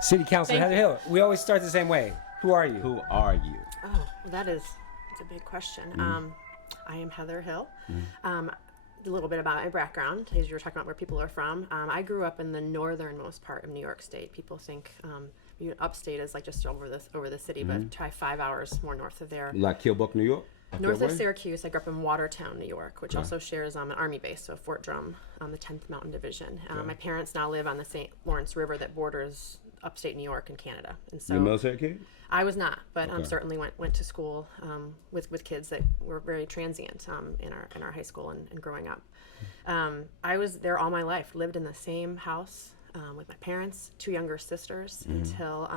City Councilor Heather Hill. We always start the same way. Who are you? Who are you? Oh, it's a big question. I am Heather Hill. A little bit about my background, as you were talking about where people are from. I grew up in the northernmost part of New York State. People think upstate is like just over the city, but try 5 hours more north of there. Like Killbuck, New York? North of Syracuse. I grew up in Watertown, New York, which also shares an army base, so Fort Drum, the 10th Mountain Division. My parents now live on the St. Lawrence River that borders upstate New York and Canada. And so You a military kid? I was not, but certainly went to school with kids that were very transient in our high school and growing up. I was there all my life. Lived in the same house with my parents, 2 younger sisters, until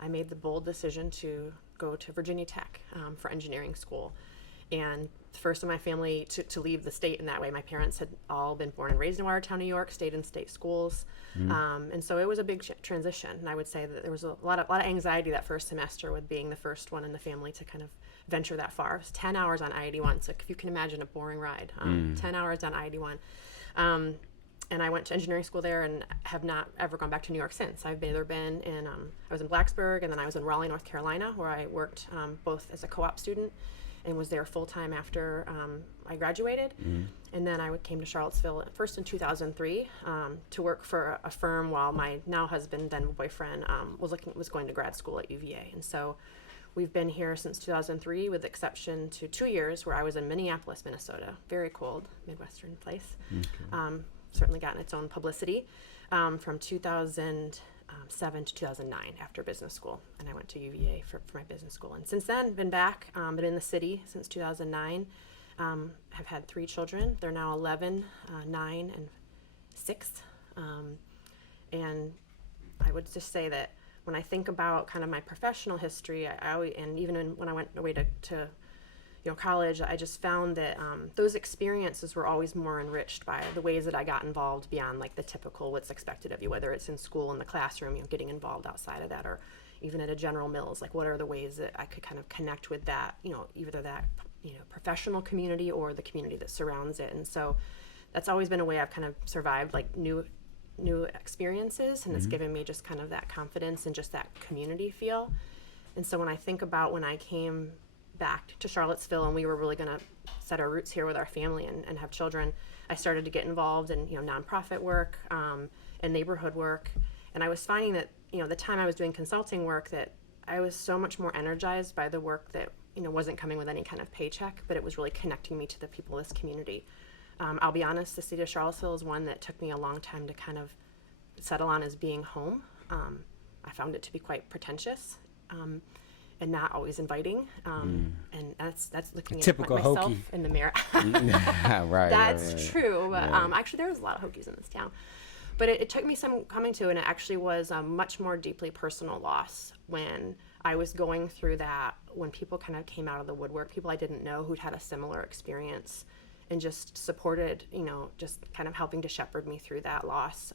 I made the bold decision to go to Virginia Tech for engineering school. And the first of my family to leave the state in that way. My parents had all been born and raised in Watertown, New York, stayed in state schools. And so it was a big transition. And I would say that there was a lot of anxiety that first semester with being the first one in the family to kind of venture that far. It was 10 hours on I-81. So if you can imagine a boring ride, 10 hours on I-81. And I went to engineering school there and have not ever gone back to New York since. I've either been in, I was in Blacksburg, and then I was in Raleigh, North Carolina, where I worked both as a co-op student and was there full-time after I graduated. And then I came to Charlottesville first in 2003 to work for a firm while my now husband, then boyfriend, was going to grad school at UVA. And so we've been here since 2003, with the exception to 2 years where I was in Minneapolis, Minnesota. Very cold, Midwestern place. Certainly gotten its own publicity from 2007 to 2009 after business school. And I went to UVA for my business school. And since then, been back, been in the city since 2009. Have had 3 children. They're now 11, 9, and 6. And I would just say that when I think about kind of my professional history, I always, and even when I went away to college, I just found that those experiences were always more enriched by the ways that I got involved beyond like the typical what's expected of you, whether it's in school, in the classroom, getting involved outside of that, or even at a General Mills, like what are the ways that I could kind of connect with that, either that, professional community or the community that surrounds it. And so that's always been a way I've kind of survived like new experiences, and it's given me just kind of that confidence and just that community feel. And so when I think about when I came back to Charlottesville and we were really going to set our roots here with our family and have children, I started to get involved in nonprofit work and neighborhood work. And I was finding that the time I was doing consulting work, that I was so much more energized by the work that wasn't coming with any kind of paycheck, but it was really connecting me to the people of this community. I'll be honest, the city of Charlottesville is one that took me a long time to kind of settle on as being home. I found it to be quite pretentious. And not always inviting, and that's looking Typical at myself Hokie. in the mirror. Right. That's true, but actually there was a lot of Hokies in this town. But it took me some coming to, and it actually was a much more deeply personal loss when I was going through that, when people kind of came out of the woodwork, people I didn't know who'd had a similar experience and just supported, just kind of helping to shepherd me through that loss,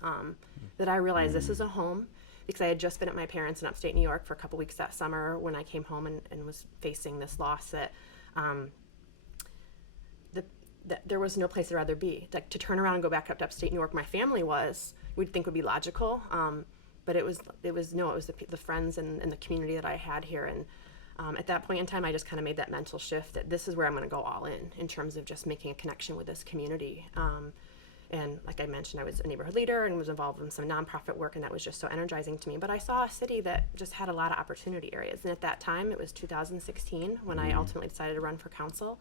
that I realized this is a home. Because I had just been at my parents in upstate New York for a couple weeks that summer when I came home and was facing this loss that there was no place I'd rather be. Like, to turn around and go back up to upstate New York, my family we'd think would be logical, but it was the friends and the community that I had here. And at that point in time, I just kind of made that mental shift that this is where I'm going to go all in terms of just making a connection with this community. And like I mentioned, I was a neighborhood leader and was involved in some nonprofit work, and that was just so energizing to me. But I saw a city that just had a lot of opportunity areas. And at that time, it was 2016 when I ultimately decided to run for council.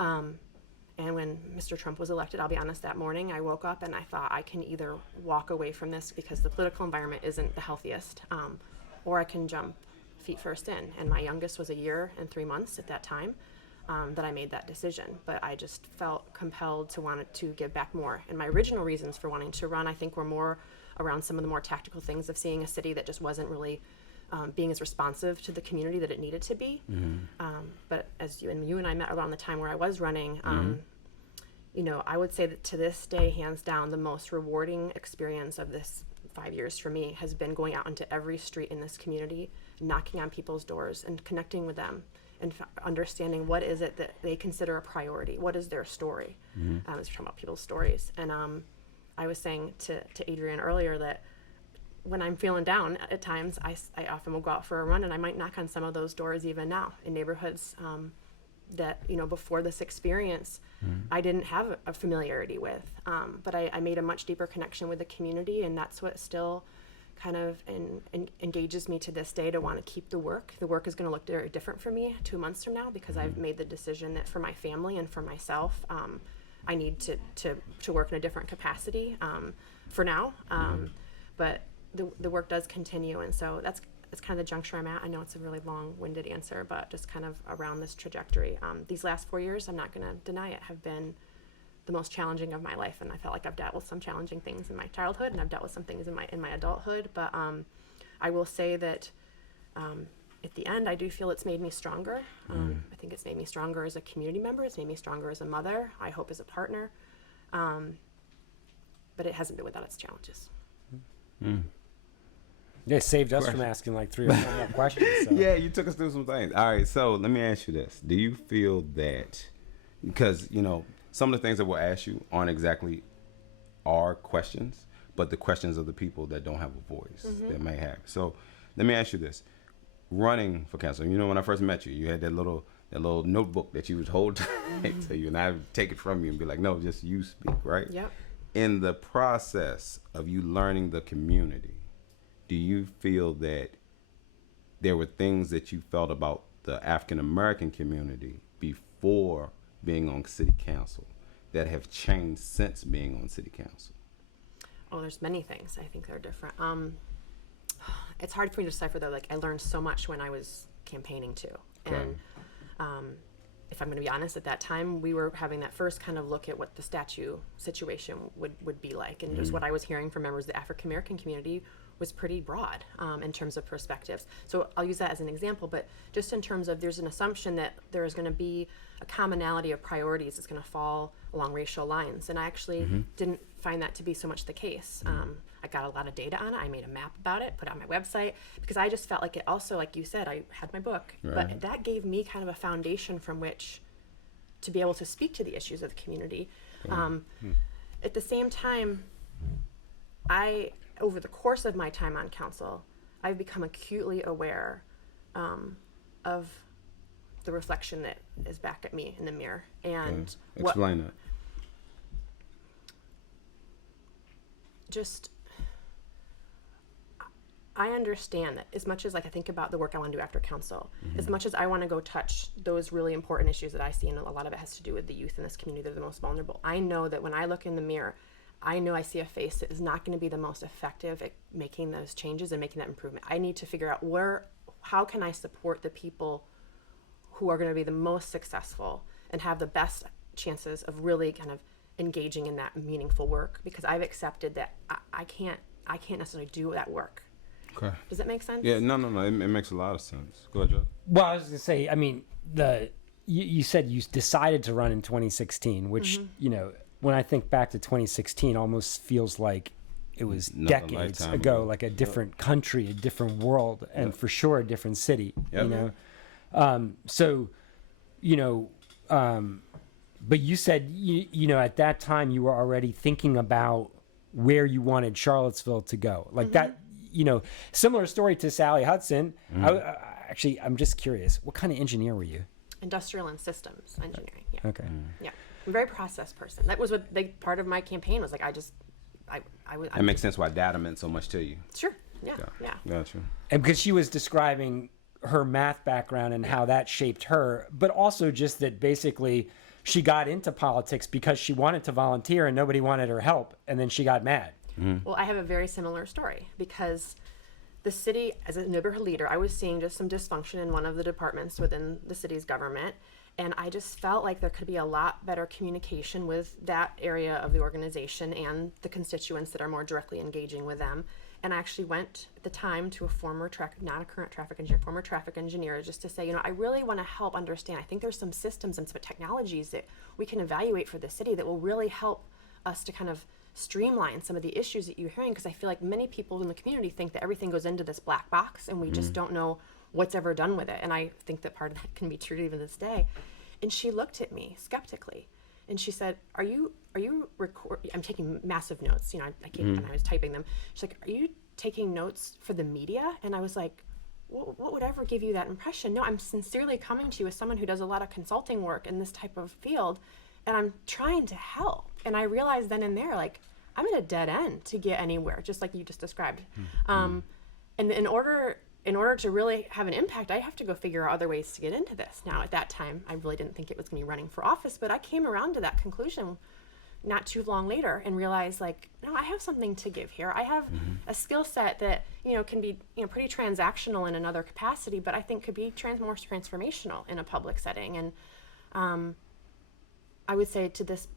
And when Mr. Trump was elected, I'll be honest, that morning I woke up and I thought I can either walk away from this because the political environment isn't the healthiest, or I can jump feet first in. And my youngest was 1 year and 3 months at that time. That I made that decision, but I just felt compelled to want to give back more. And my original reasons for wanting to run, I think, were more around some of the more tactical things of seeing a city that just wasn't really being as responsive to the community that it needed to be. But as you and I met around the time where I was running, I would say that to this day, hands down, the most rewarding experience of this 5 years for me has been going out into every street in this community, knocking on people's doors and connecting with them, and understanding what is it that they consider a priority. What is their story? As we're talking about people's stories. And I was saying to Adrian earlier that when I'm feeling down at times, I often will go out for a run, and I might knock on some of those doors even now in neighborhoods that, before this experience, I didn't have a familiarity with. But I made a much deeper connection with the community, and that's what still kind of engages me to this day to want to keep the work. The work is going to look very different for me 2 months from now, because I've made the decision that for my family and for myself, I need to work in a different capacity for now. But the work does continue, and so that's kind of the juncture I'm at. I know it's a really long-winded answer, but just kind of around this trajectory. These last 4 years, I'm not going to deny it, have been the most challenging of my life, and I felt like I've dealt with some challenging things in my childhood, and I've dealt with some things in my adulthood. But I will say that at the end, I do feel it's made me stronger. I think it's made me stronger as a community member. It's made me stronger as a mother. I hope as a partner. But it hasn't been without its challenges. It saved us from asking like 3 or 4 more questions. So. Yeah, you took us through some things. All right, so let me ask you this. Do you feel that, because, some of the things that we'll ask you aren't exactly our questions, but the questions of the people that don't have a voice, that may have. So let me ask you this. Running for council, when I first met you, you had that little notebook that you would hold to you, and I would take it from you and be like, no, just you speak, right? Yep. In the process of you learning the community, do you feel that there were things that you felt about the African American community before being on city council that have changed since being on city council? Oh, there's many things. I think they're different. It's hard for me to decipher, though. Like, I learned so much when I was campaigning too. Okay. And if I'm going to be honest, at that time, we were having that first kind of look at what the statue situation would be like. And just what I was hearing from members of the African American community was pretty broad in terms of perspectives. So I'll use that as an example, but just in terms of, there's an assumption that there is going to be a commonality of priorities that's going to fall along racial lines. And I actually didn't find that to be so much the case. I got a lot of data on it. I made a map about it, put it on my website, because I just felt like it also, like you said, I had my book, but that gave me kind of a foundation from which to be able to speak to the issues of the community. At the same time, over the course of my time on council, I've become acutely aware of the reflection that is back at me in the mirror. And explain that. Just, I understand that as much as I think about the work I want to do after council, as much as I want to go touch those really important issues that I see, and a lot of it has to do with the youth in this community, they're the most vulnerable. I know that when I look in the mirror, I know I see a face that is not going to be the most effective at making those changes and making that improvement. I need to figure out how can I support the people who are going to be the most successful and have the best chances of really kind of engaging in that meaningful work, because I've accepted that I can't necessarily do that work. Okay. Does that make sense? Yeah, no. It makes a lot of sense. Go ahead, Joe. Well, I was going to say, I mean, you said you decided to run in 2016, which, when I think back to 2016, almost feels like it was decades ago, like a different country, a different world, and for sure a different city, but you said, at that time you were already thinking about where you wanted Charlottesville to go. Like that, similar story to Sally Hudson. I'm just curious, what kind of engineer were you? Industrial and systems engineering. Yeah. Okay. Yeah. I'm a very process person. That was what part of my campaign was like. It makes sense why data meant so much to you. Sure. Yeah. Gotcha. And because she was describing her math background and how that shaped her, but also just that basically she got into politics because she wanted to volunteer and nobody wanted her help, and then she got mad. Well, I have a very similar story, because the city, as a neighborhood leader, I was seeing just some dysfunction in one of the departments within the city's government. And I just felt like there could be a lot better communication with that area of the organization and the constituents that are more directly engaging with them. And I actually went at the time to a former not a current traffic engineer, former traffic engineer, just to say, I really want to help understand. I think there's some systems and some technologies that we can evaluate for the city that will really help us to kind of streamline some of the issues that you're hearing, because I feel like many people in the community think that everything goes into this black box and we just don't know what's ever done with it. And I think that part of that can be true even to this day. And she looked at me skeptically And she said, are you I'm taking massive notes, you know, and I was typing them. She's like, are you taking notes for the media? And I was like, what would ever give you that impression? No, I'm sincerely coming to you as someone who does a lot of consulting work in this type of field, and I'm trying to help. And I realized then and there, like, I'm at a dead end to get anywhere, just like you just described. And in order to really have an impact, I have to go figure out other ways to get into this. Now, at that time, I really didn't think it was going to be running for office, but I came around to that conclusion not too long later and realized, like, no, I have something to give here. I have a skill set that, you know, can be, you know, pretty transactional in another capacity, but I think could be more transformational in a public setting. And I would say to this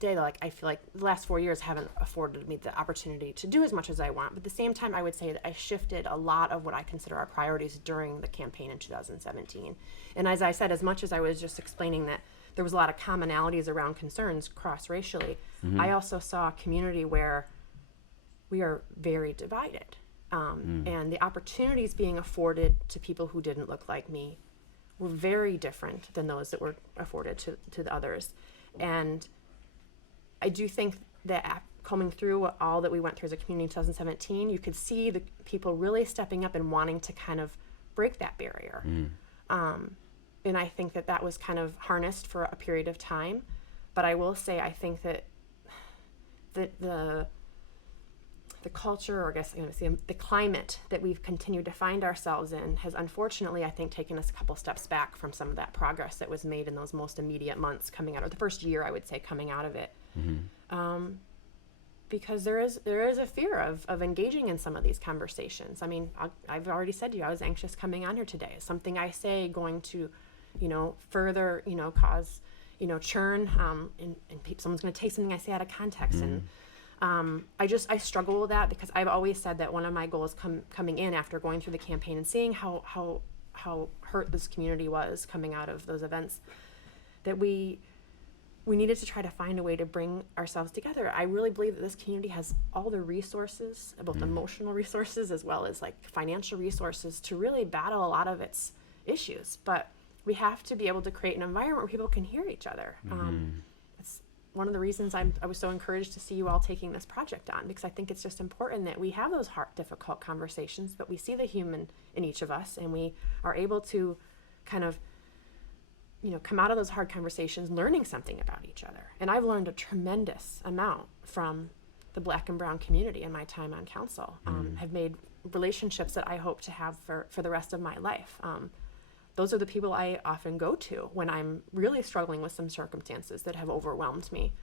day, like, I feel like the last 4 years haven't afforded me the opportunity to do as much as I want. But at the same time, I would say that I shifted a lot of what I consider our priorities during the campaign in 2017. And as I said, as much as I was just explaining that there was a lot of commonalities around concerns cross-racially, I also saw a community where we are very divided. And the opportunities being afforded to people who didn't look like me were very different than those that were afforded to the others. And I do think that coming through all that we went through as a community in 2017, you could see the people really stepping up and wanting to kind of break that barrier. And I think that was kind of harnessed for a period of time. But I will say, I think that the culture, or I guess the climate that we've continued to find ourselves in has unfortunately, I think, taken us a couple steps back from some of that progress that was made in those most immediate months coming out of the first year, I would say, coming out of it. Because there is a fear of engaging in some of these conversations. I mean, I've already said to you, I was anxious coming on here today. Is something I say going to, you know, further, you know, cause, you know, churn, and someone's going to take something I say out of context. And I struggle with that, because I've always said that one of my goals coming in after going through the campaign and seeing how hurt this community was coming out of those events, that we needed to try to find a way to bring ourselves together. I really believe that this community has all the resources, both emotional resources as well as like financial resources, to really battle a lot of its issues. But we have to be able to create an environment where people can hear each other. It's one of the reasons I was so encouraged to see you all taking this project on, because I think it's just important that we have those hard, difficult conversations, but we see the human in each of us, and we are able to kind of, you know, come out of those hard conversations learning something about each other. And I've learned a tremendous amount from the Black and Brown community in my time on council. Have made relationships that I hope to have for the rest of my life. Those are the people I often go to when I'm really struggling with some circumstances that have overwhelmed me,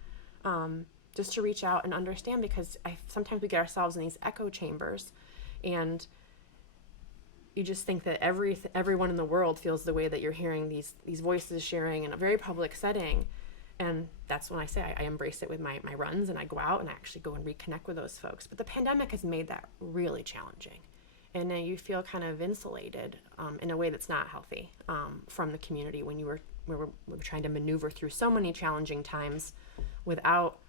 just to reach out and understand, because sometimes we get ourselves in these echo chambers, and you just think that everyone in the world feels the way that you're hearing these voices sharing in a very public setting. And that's when I say I embrace it with my runs, and I go out and I actually go and reconnect with those folks. But the pandemic has made that really challenging. And then you feel kind of insulated in a way that's not healthy from the community when we were trying to maneuver through so many challenging times without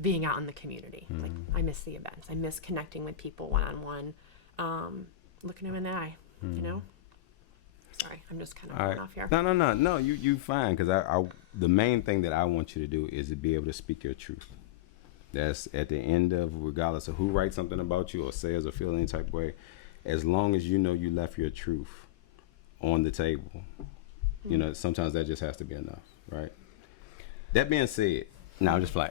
being out in the community. Like, I miss the events. I miss connecting with people one-on-one, looking them in the eye, you know? Sorry, I'm just kind of going off here. No, you fine, because the main thing that I want you to do is to be able to speak your truth. That's at the end of, regardless of who writes something about you or says or feels any type of way, as long as you know you left your truth on the table, you know, sometimes that just has to be enough, right? That being said, no, I'm just playing.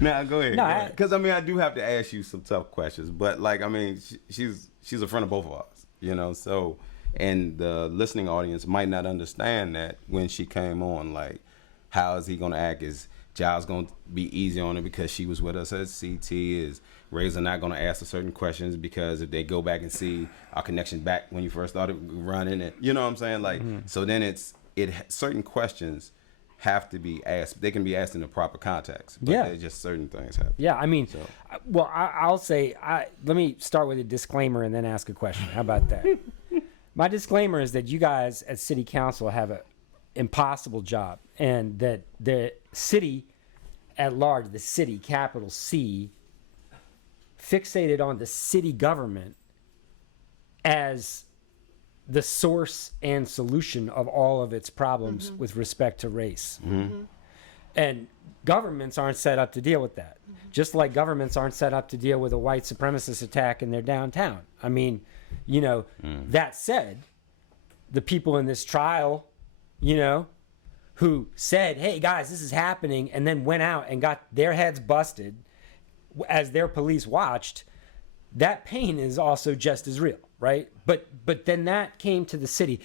Now, go ahead. Because, I mean, I do have to ask you some tough questions. But, like, I mean, she's a friend of both of us, you know. So, and the listening audience might not understand that when she came on. Like, how is he going to act? Is Giles going to be easy on her because she was with us at CT? Is Razor not going to ask her certain questions because if they go back and see our connection back when you first started running it, you know what I'm saying? Like, so then certain questions have to be asked. They can be asked in the proper context, but just certain things happen. Yeah, I mean, well, I'll say, let me start with a disclaimer and then ask a question. How about that? My disclaimer is that you guys at City Council have an impossible job, and that the city at large, the city, capital C, fixated on the city government as the source and solution of all of its problems with respect to race. And governments aren't set up to deal with that. Just like governments aren't set up to deal with a white supremacist attack in their downtown. I mean, you know, that said, the people in this trial, you know, who said, hey guys, this is happening, and then went out and got their heads busted as their police watched, that pain is also just as real, right? But then that came to the city,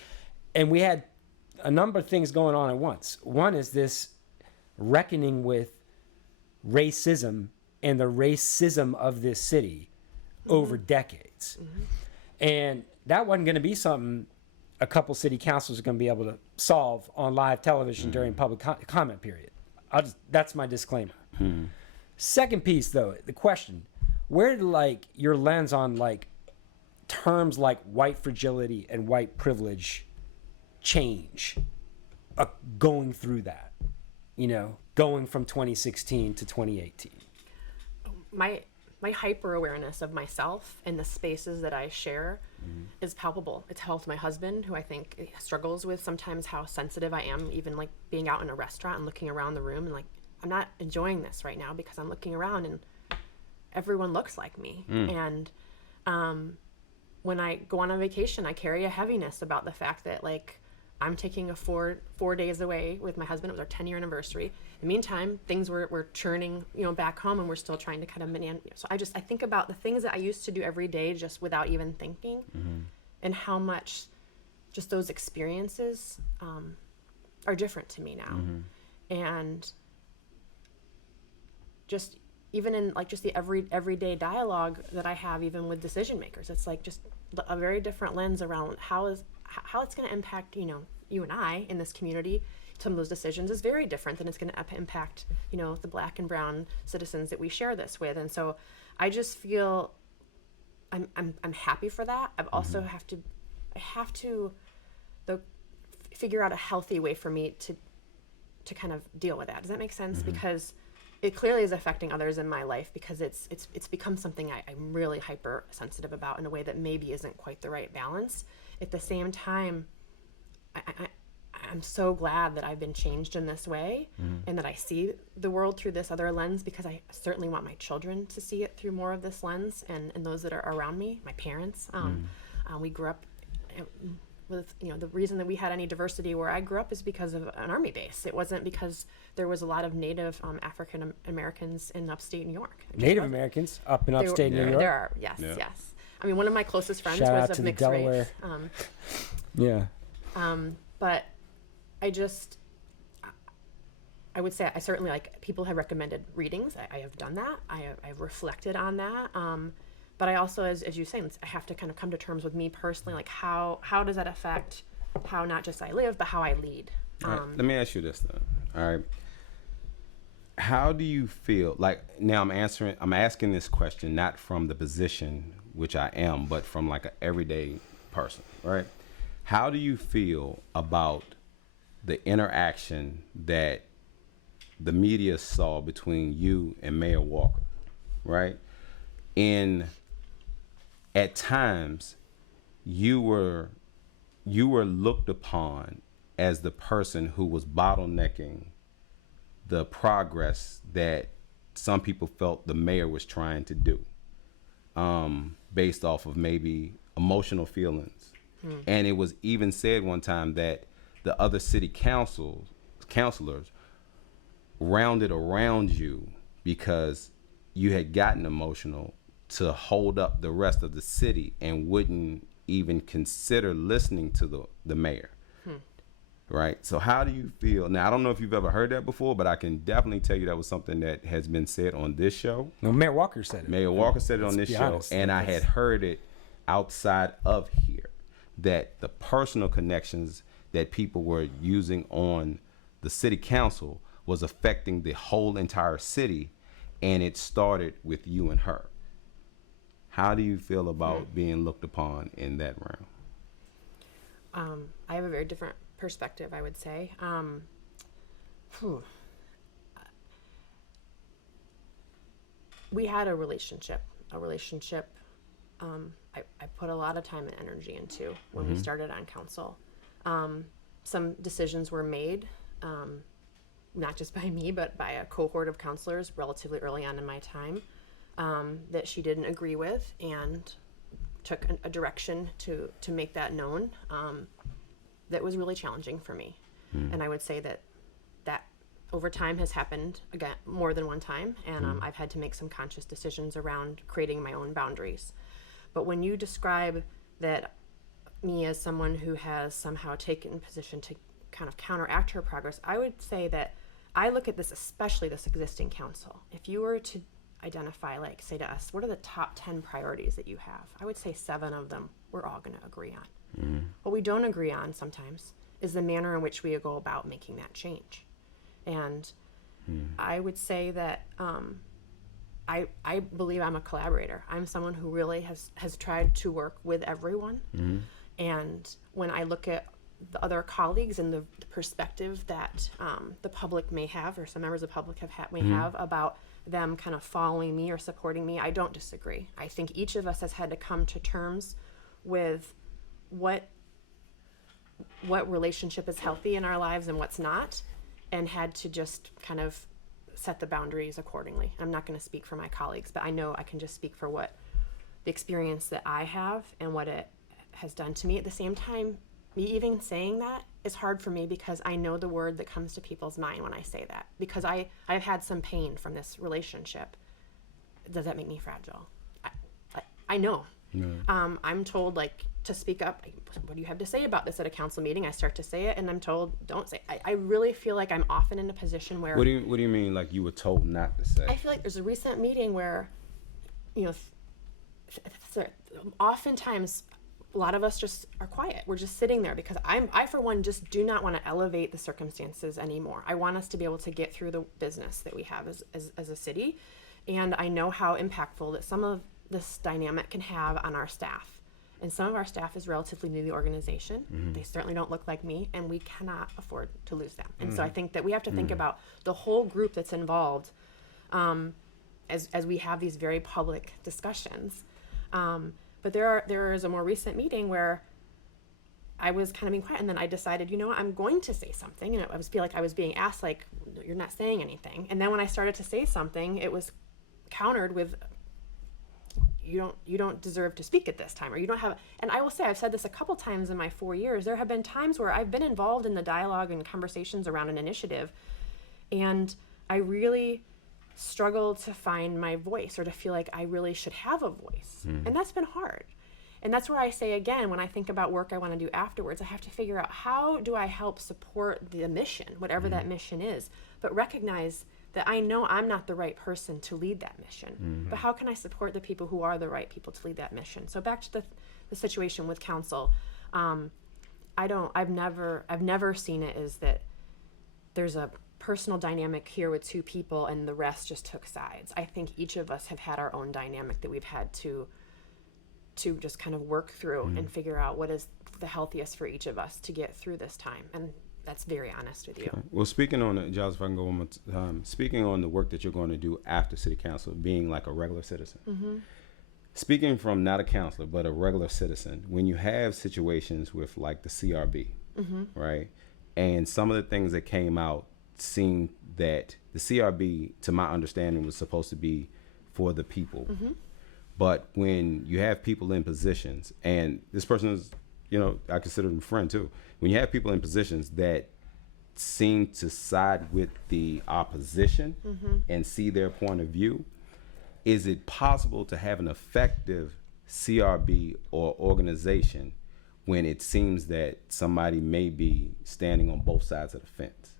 and we had a number of things going on at once. One is this reckoning with racism and the racism of this city over decades. And that wasn't going to be something a couple city councils are going to be able to solve on live television during public comment period. That's my disclaimer. Second piece, though, the question: where did like your lens on like terms like white fragility and white privilege change going through that? You know, going from 2016 to 2018. My hyper awareness of myself and the spaces that I share is palpable. It's helped my husband, who I think struggles with sometimes how sensitive I am, even like being out in a restaurant and looking around the room and like, I'm not enjoying this right now because I'm looking around and everyone looks like me. And when I go on a vacation, I carry a heaviness about the fact that like I'm taking a four days away with my husband. It was our 10-year anniversary. In the meantime, things were churning, you know, back home, and we're still trying to kind of manage. So I think about the things that I used to do every day just without even thinking, and how much just those experiences are different to me now. And just even in like just the everyday dialogue that I have, even with decision makers, it's like just a very different lens around how it's going to impact, you know, you and I in this community. Some of those decisions is very different than it's going to impact, you know, the Black and brown citizens that we share this with. And so I just feel I'm happy for that. I've also I have to figure out a healthy way for me to kind of deal with that. Does that make sense? Because it clearly is affecting others in my life, because it's become something I'm really hypersensitive about in a way that maybe isn't quite the right balance. At the same time, I'm so glad that I've been changed in this way, and that I see the world through this other lens, because I certainly want my children to see it through more of this lens, and those that are around me, my parents. We grew up with, you know, the reason that we had any diversity where I grew up is because of an Army base. It wasn't because there was a lot of Native African Americans in upstate New York. Native Americans up in upstate New York? There are, yes. I mean, one of my closest friends was of mixed race. But I would say I certainly, like, people have recommended readings. I have done that. I've reflected on that. But I also, as you say, I have to kind of come to terms with me personally, like how does that affect how not just I live, but how I lead. Right. Let me ask you this then. All right. How do you feel, like, now I'm asking this question not from the position which I am, but from like an everyday person, right? How do you feel about the interaction that the media saw between you and Mayor Walker, right? At times, you were looked upon as the person who was bottlenecking the progress that some people felt the mayor was trying to do, based off of maybe emotional feelings. And it was even said one time that the other city councilors rounded around you because you had gotten emotional to hold up the rest of the city and wouldn't even consider listening to the mayor. Right? So how do you feel? Now, I don't know if you've ever heard that before, but I can definitely tell you that was something that has been said on this show. No, Mayor Walker said it. Mayor Walker said it on this show, and I had heard it outside of here, that the personal connections that people were using on the city council was affecting the whole entire city, and it started with you and her. How do you feel about being looked upon in that realm? I have a very different perspective, I would say. We had a relationship I put a lot of time and energy into when we started on council. Some decisions were made, not just by me, but by a cohort of counselors relatively early on in my time, that she didn't agree with, and took a direction to make that known, that was really challenging for me. And I would say that over time has happened again more than one time, and I've had to make some conscious decisions around creating my own boundaries. But when you describe that me as someone who has somehow taken position to kind of counteract her progress, I would say that I look at this, especially this existing council. If you were to identify, like, say to us, what are the top 10 priorities that you have? I would say 7 of them we're all going to agree on. What we don't agree on sometimes is the manner in which we go about making that change. And I would say that I believe I'm a collaborator. I'm someone who really has tried to work with everyone. And when I look at the other colleagues and the perspective that the public may have, or some members of the public may have about them kind of following me or supporting me, I don't disagree. I think each of us has had to come to terms with what relationship is healthy in our lives and what's not, and had to just kind of set the boundaries accordingly. I'm not going to speak for my colleagues, but I know I can just speak for what the experience that I have and what it has done to me. At the same time, me even saying that is hard for me, because I know the word that comes to people's mind when I say that, because I've had some pain from this relationship. Does that make me fragile? I know. I'm told, like, to speak up. What do you have to say about this at a council meeting? I start to say it, and I'm told, don't say it. I really feel like I'm often in a position where... What do you mean, like you were told not to say? I feel like there's a recent meeting where, oftentimes a lot of us just are quiet. We're just sitting there, because I for one just do not want to elevate the circumstances anymore. I want us to be able to get through the business that we have as a city, and I know how impactful that some of this dynamic can have on our staff. And some of our staff is relatively new to the organization. They certainly don't look like me, and we cannot afford to lose them. And so I think that we have to think about the whole group that's involved as we have these very public discussions. But there is a more recent meeting where I was kind of being quiet, and then I decided, I'm going to say something. And I feel like I was being asked, like, you're not saying anything. And then when I started to say something, it was countered with, you don't deserve to speak at this time, or you don't have. And I will say, I've said this a couple times in my 4 years. There have been times where I've been involved in the dialogue and conversations around an initiative, and I really struggled to find my voice, or to feel like I really should have a voice. And that's been hard. And that's where I say, again, when I think about work I want to do afterwards, I have to figure out, how do I help support the mission, whatever that mission is, but recognize that I know I'm not the right person to lead that mission. But how can I support the people who are the right people to lead that mission? So back to the situation with council, I've never seen it as that there's a personal dynamic here with 2 people and the rest just took sides. I think each of us have had our own dynamic that we've had to just kind of work through and figure out what is the healthiest for each of us to get through this time. And that's very honest with you. Okay. Well, speaking on Giles, if I can go one more time, speaking on the work that you're going to do after city council, being like a regular citizen, speaking from not a counselor, but a regular citizen, when you have situations with like the CRB, right? And some of the things that came out seemed that the CRB, to my understanding, was supposed to be for the people. But when you have people in positions, and this person is, I consider them a friend too. When you have people in positions that seem to side with the opposition and see their point of view, is it possible to have an effective CRB or organization when it seems that somebody may be standing on both sides of the fence?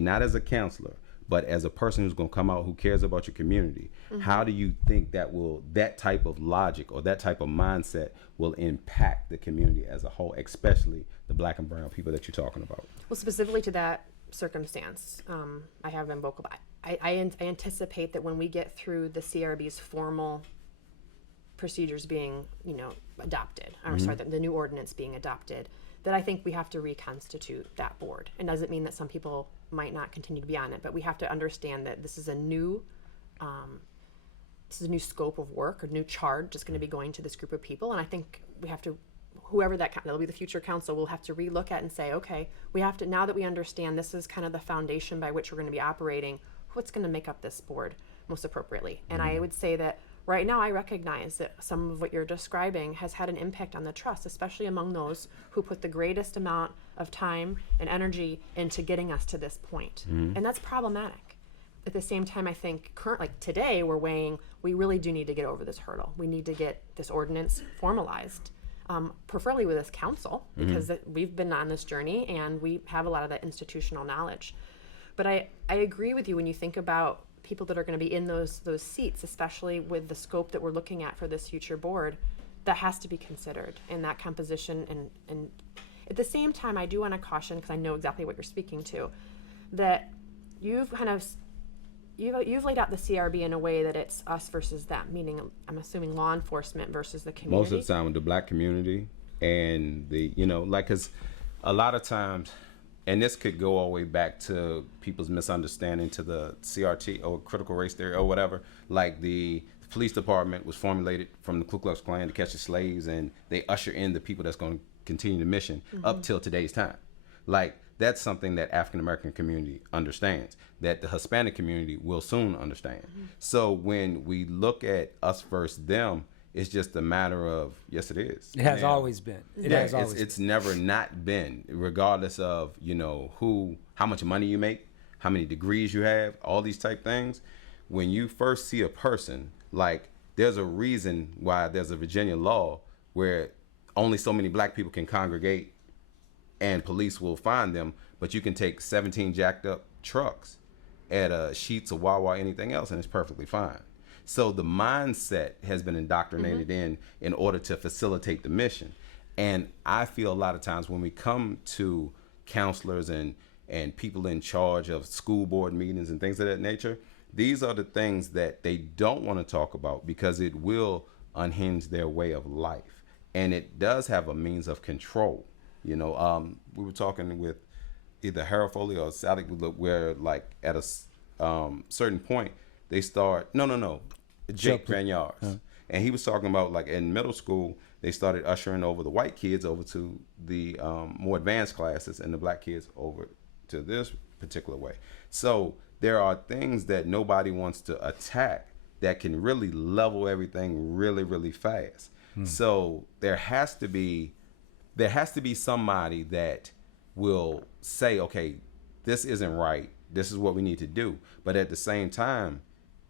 Not as a counselor, but as a person who's going to come out who cares about your community, how do you think that type of logic or that type of mindset will impact the community as a whole, especially the Black and brown people that you're talking about? Well, specifically to that circumstance, I have been vocal. I anticipate that when we get through the CRB's formal procedures being, adopted, or sorry, the new ordinance being adopted, that I think we have to reconstitute that board. And doesn't mean that some people might not continue to be on it, but we have to understand that this is a new this is a new scope of work, a new charge that's going to be going to this group of people. And I think we have to, whoever that'll be the future council, will have to relook at and say, okay, we have to, now that we understand this is kind of the foundation by which we're going to be operating, what's going to make up this board most appropriately? And I would say that right now I recognize that some of what you're describing has had an impact on the trust, especially among those who put the greatest amount of time and energy into getting us to this point. And that's problematic. At the same time, I think today we're weighing, we really do need to get over this hurdle. We need to get this ordinance formalized, preferably with this council, because we've been on this journey and we have a lot of that institutional knowledge. But I agree with you when you think about people that are going to be in those seats, especially with the scope that we're looking at for this future board, that has to be considered in that composition. And at the same time, I do want to caution, because I know exactly what you're speaking to, that you've laid out the CRB in a way that it's us versus them, meaning I'm assuming law enforcement versus the community. Most of the time with the black community and because a lot of times, and this could go all the way back to people's misunderstanding to the CRT or critical race theory or whatever, like the police department was formulated from the Ku Klux Klan to catch the slaves, and they usher in the people that's going to continue the mission up till today's time. Like, that's something that African American community understands, that the Hispanic community will soon understand. So when we look at us versus them, it's just a matter of, yes, it is. It has always been. It's never not been, regardless of, how much money you make, how many degrees you have, all these type things. When you first see a person, like, there's a reason why there's a Virginia law where only so many black people can congregate and police will find them, but you can take 17 jacked up trucks at a Sheetz or Wawa, anything else, and it's perfectly fine. So the mindset has been indoctrinated in order to facilitate the mission. And I feel a lot of times when we come to counselors and people in charge of school board meetings and things of that nature, these are the things that they don't want to talk about because it will unhinge their way of life. And it does have a means of control. We were talking with either Harold Foley or Sally, where like at a certain point, they start, Jake Granyards. And he was talking about, like, in middle school, they started ushering over the white kids over to the more advanced classes and the black kids over to this particular way. So there are things that nobody wants to attack that can really level everything really, really fast. So there has to be somebody that will say, okay, this isn't right. This is what we need to do. But at the same time,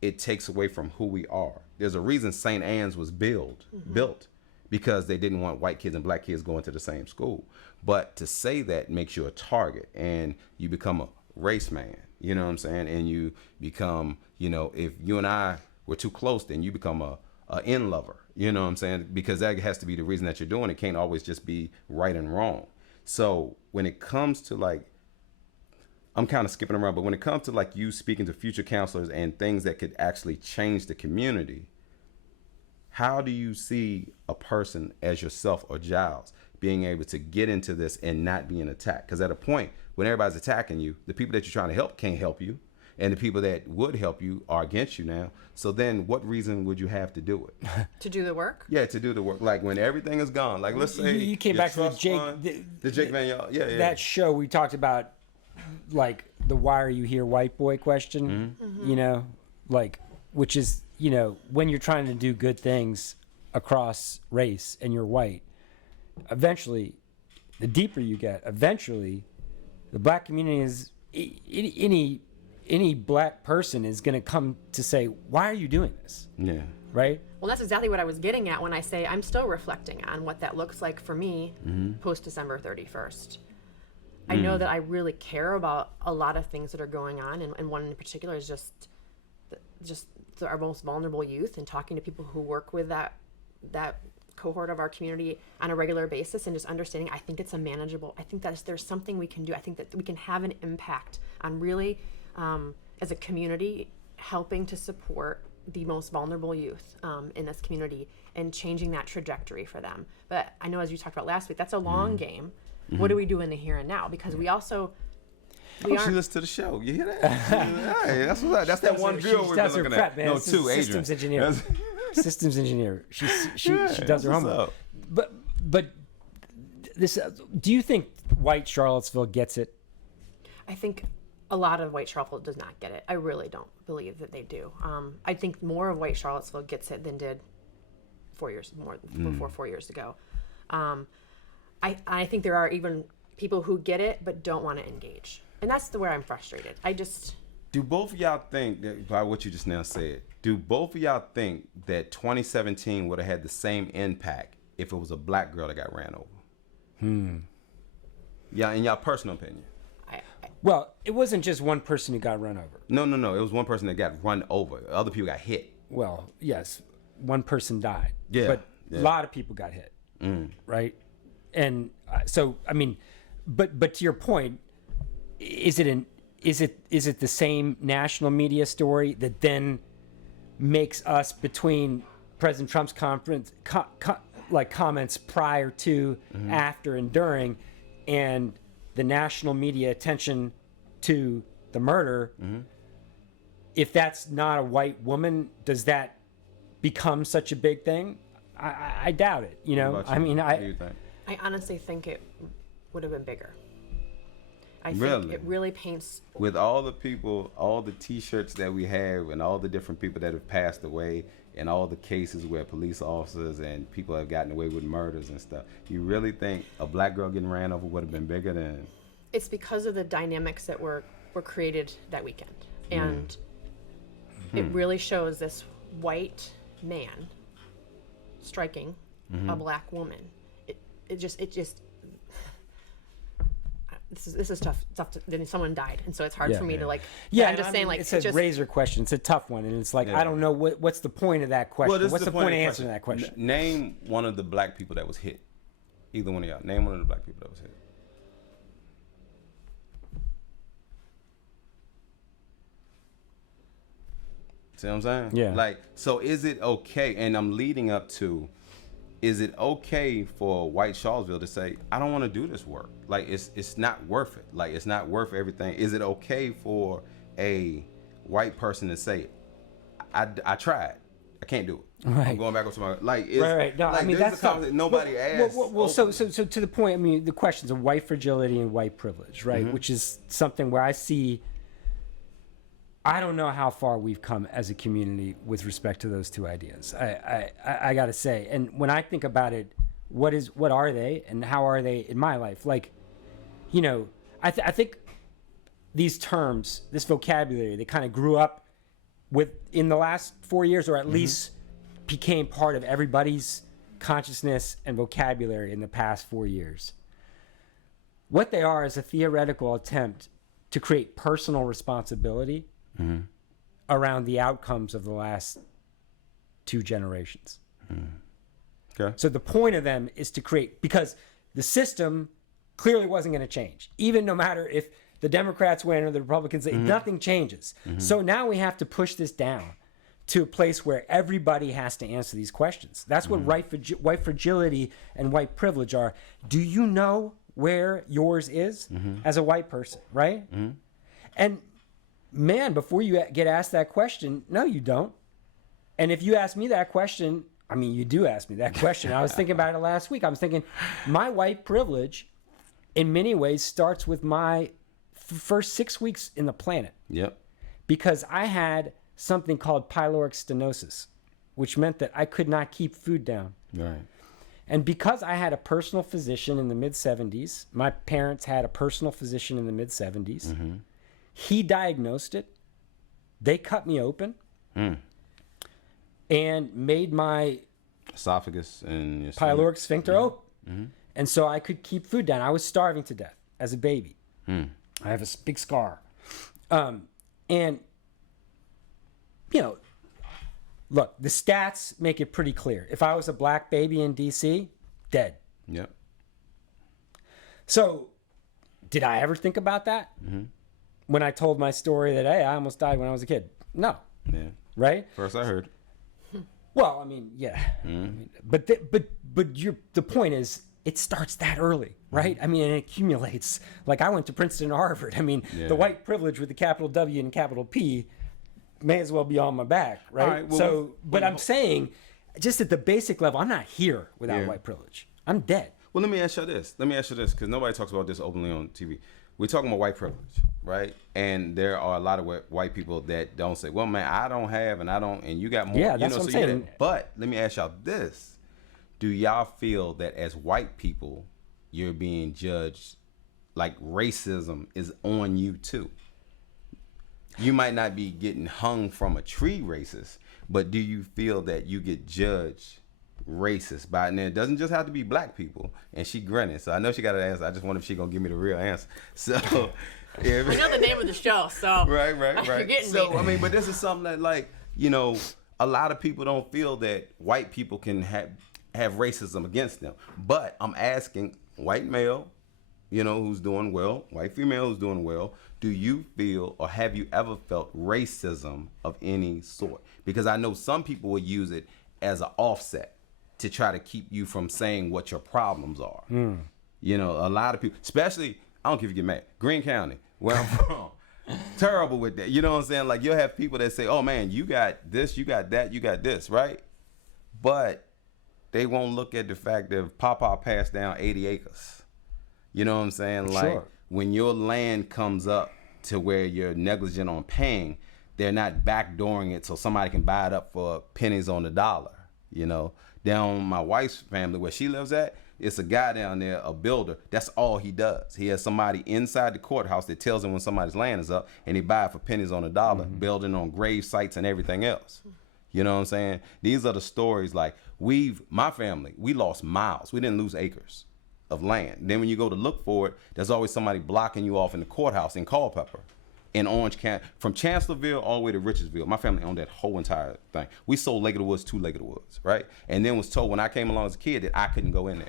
it takes away from who we are. There's a reason St. Anne's was built because they didn't want white kids and black kids going to the same school. But to say that makes you a target, and you become a race man, you know what I'm saying? And you become, if you and I were too close, then you become a in lover, you know what I'm saying? Because that has to be the reason that you're doing it. It can't always just be right and wrong. So when it comes to, like, I'm kind of skipping around, but when it comes to, like, you speaking to future counselors and things that could actually change the community, how do you see a person as yourself or Giles being able to get into this and not being attacked? Because at a point when everybody's attacking you, the people that you're trying to help can't help you, and the people that would help you are against you now. So then what reason would you have to do it? To do the work? Yeah, to do the work. Like, when everything is gone, like, let's say you came back to the Jake Van Yard. Yeah. That show we talked about, like, the why are you here white boy question, which is, when you're trying to do good things across race and you're white, eventually, the deeper you get, eventually the black community is, any black person is going to come to say, why are you doing this? Yeah. Right? Well, that's exactly what I was getting at when I say I'm still reflecting on what that looks like for me post December 31st. I know that I really care about a lot of things that are going on, and one in particular is just our most vulnerable youth, and talking to people who work with that cohort of our community on a regular basis, and just understanding, I think it's unmanageable. I think that there's something we can do. I think that we can have an impact on really, as a community, helping to support the most vulnerable youth in this community and changing that trajectory for them. But I know, as you talked about last week, that's a long game. What do we do in the here and now? Because we also, We she listens to the show. You hear that? Hey, that's what's up. That's that one drill we've been looking at. Man. No, two, Adrian. Systems engineer. Systems engineer. She does her homework. But this. Do you think white Charlottesville gets it? I think a lot of white Charlottesville does not get it. I really don't believe that they do. I think more of white Charlottesville gets it than did 4 years before 4 years ago. I think there are even people who get it but don't want to engage, and that's where I'm frustrated. Do both of y'all think that, by what you just now said, do both of y'all think that 2017 would have had the same impact if it was a black girl that got ran over? Yeah, in y'all personal opinion. Well, it wasn't just one person who got run over. No. It was one person that got run over. Other people got hit. Well, yes, one person died. Yeah. But a lot of people got hit. Right? And so, I mean, but to your point, is it the same national media story that then makes us between President Trump's conference comments prior to, after, and during, and the national media attention to the murder? If that's not a white woman, does that become such a big thing? I doubt it. You know, I mean, what do you think? I honestly think it would have been bigger. I think Really? it really paints. With all the people, all the T-shirts that we have, and all the different people that have passed away, and all the cases where police officers and people have gotten away with murders and stuff, you really think a black girl getting ran over would have been bigger than? It's because of the dynamics that were created that weekend, and it really shows this white man striking a black woman. It just this is tough. Then someone died, and so it's hard for me to like. Yeah, I'm just saying, like, it's a razor question. It's a tough one, and it's like I don't know what's the point of that question. Well, what's the point of answering that question? Name one of the black people that was hit. Either one of y'all. Name one of the black people that was hit. See what I'm saying? Yeah. Like, so is it okay? And I'm leading up to, is it okay for white Charlottesville to say, I don't want to do this work? Like, it's not worth it. Like, it's not worth everything. Is it okay for a white person to say, I tried, I can't do it. Right. I'm going back up to my right. Right. No, like, I mean that's that nobody asked. Well, so to the point. I mean, the questions of white fragility and white privilege, right? Which is something where I see. I don't know how far we've come as a community with respect to those two ideas. I got to say, and when I think about it, what are they, and how are they in my life? Like, you know, I think these terms, this vocabulary, they kind of grew up with in the last 4 years, or at least became part of everybody's consciousness and vocabulary in the past 4 years. What they are is a theoretical attempt to create personal responsibility around the outcomes of the last two generations. Okay. So the point of them is to create, because the system clearly wasn't going to change, even no matter if the Democrats win or the Republicans, nothing changes. So now we have to push this down to a place where everybody has to answer these questions. That's what white fragility and white privilege are. Do you know where yours is as a white person, right? And man, before you get asked that question, no, you don't. And if you ask me that question, I mean, you do ask me that question. I was thinking about it last week. I was thinking my white privilege in many ways starts with my first 6 weeks in the planet. Yep. Because I had something called pyloric stenosis, which meant that I could not keep food down. Right. And because I had a personal physician in the mid-70s, my parents had a personal physician in the mid-70s, he diagnosed it. They cut me open and made my esophagus and your pyloric sphincter open. And so I could keep food down. I was starving to death as a baby. I have a big scar. And, you know, look, the stats make it pretty clear. If I was a black baby in D.C., dead. Yep. So did I ever think about that? When I told my story that, hey, I almost died when I was a kid. No. Yeah. Right? First I heard. Well, I mean, yeah. But the point is, it starts that early, right? I mean, it accumulates. Like, I went to Princeton and Harvard. I mean, the white privilege with the capital W and capital P may as well be on my back, right? All right, well, but I'm saying, just at the basic level, I'm not here without white privilege. I'm dead. Well, let me ask you this, because nobody talks about this openly on TV. We're talking about white privilege, right? And there are a lot of white people that don't say, well, man, I don't have, and I don't, and you got more. Yeah, that's what I'm saying. But let me ask y'all this. Do y'all feel that as white people, you're being judged, like racism is on you too? You might not be getting hung from a tree racist, but do you feel that you get judged racist by it? And it doesn't just have to be black people. And she grinning, so I know she got an answer. I just wonder if she gonna give me the real answer. So I know the name of the show, so right. You're getting so me. I mean, but this is something that, like, you know, a lot of people don't feel that white people can have racism against them. But I'm asking white male, you know, who's doing well, white female who's doing well, do you feel or have you ever felt racism of any sort? Because I know some people will use it as an offset to try to keep you from saying what your problems are. You know, a lot of people, especially, I don't care if you get mad, Greene County, where I'm from, terrible with that. You know what I'm saying? Like, you'll have people that say, oh man, you got this, you got that, you got this, right? But they won't look at the fact that Papa passed down 80 acres. You know what I'm saying? Like, when your land comes up to where you're negligent on paying, they're not backdooring it so somebody can buy it up for pennies on the dollar. You know, down my wife's family where she lives at, it's a guy down there, a builder. That's all he does. He has somebody inside the courthouse that tells him when somebody's land is up, and he buy it for pennies on the dollar, building on grave sites and everything else. You know what I'm saying? These are the stories. Like, my family, we lost miles. We didn't lose acres of land. Then when you go to look for it, there's always somebody blocking you off in the courthouse in Culpeper, in Orange County, from Chancellorsville all the way to Richardsville. My family owned that whole entire thing. We sold Lake of the Woods to Lake of the Woods, right? And then was told when I came along as a kid that I couldn't go in there.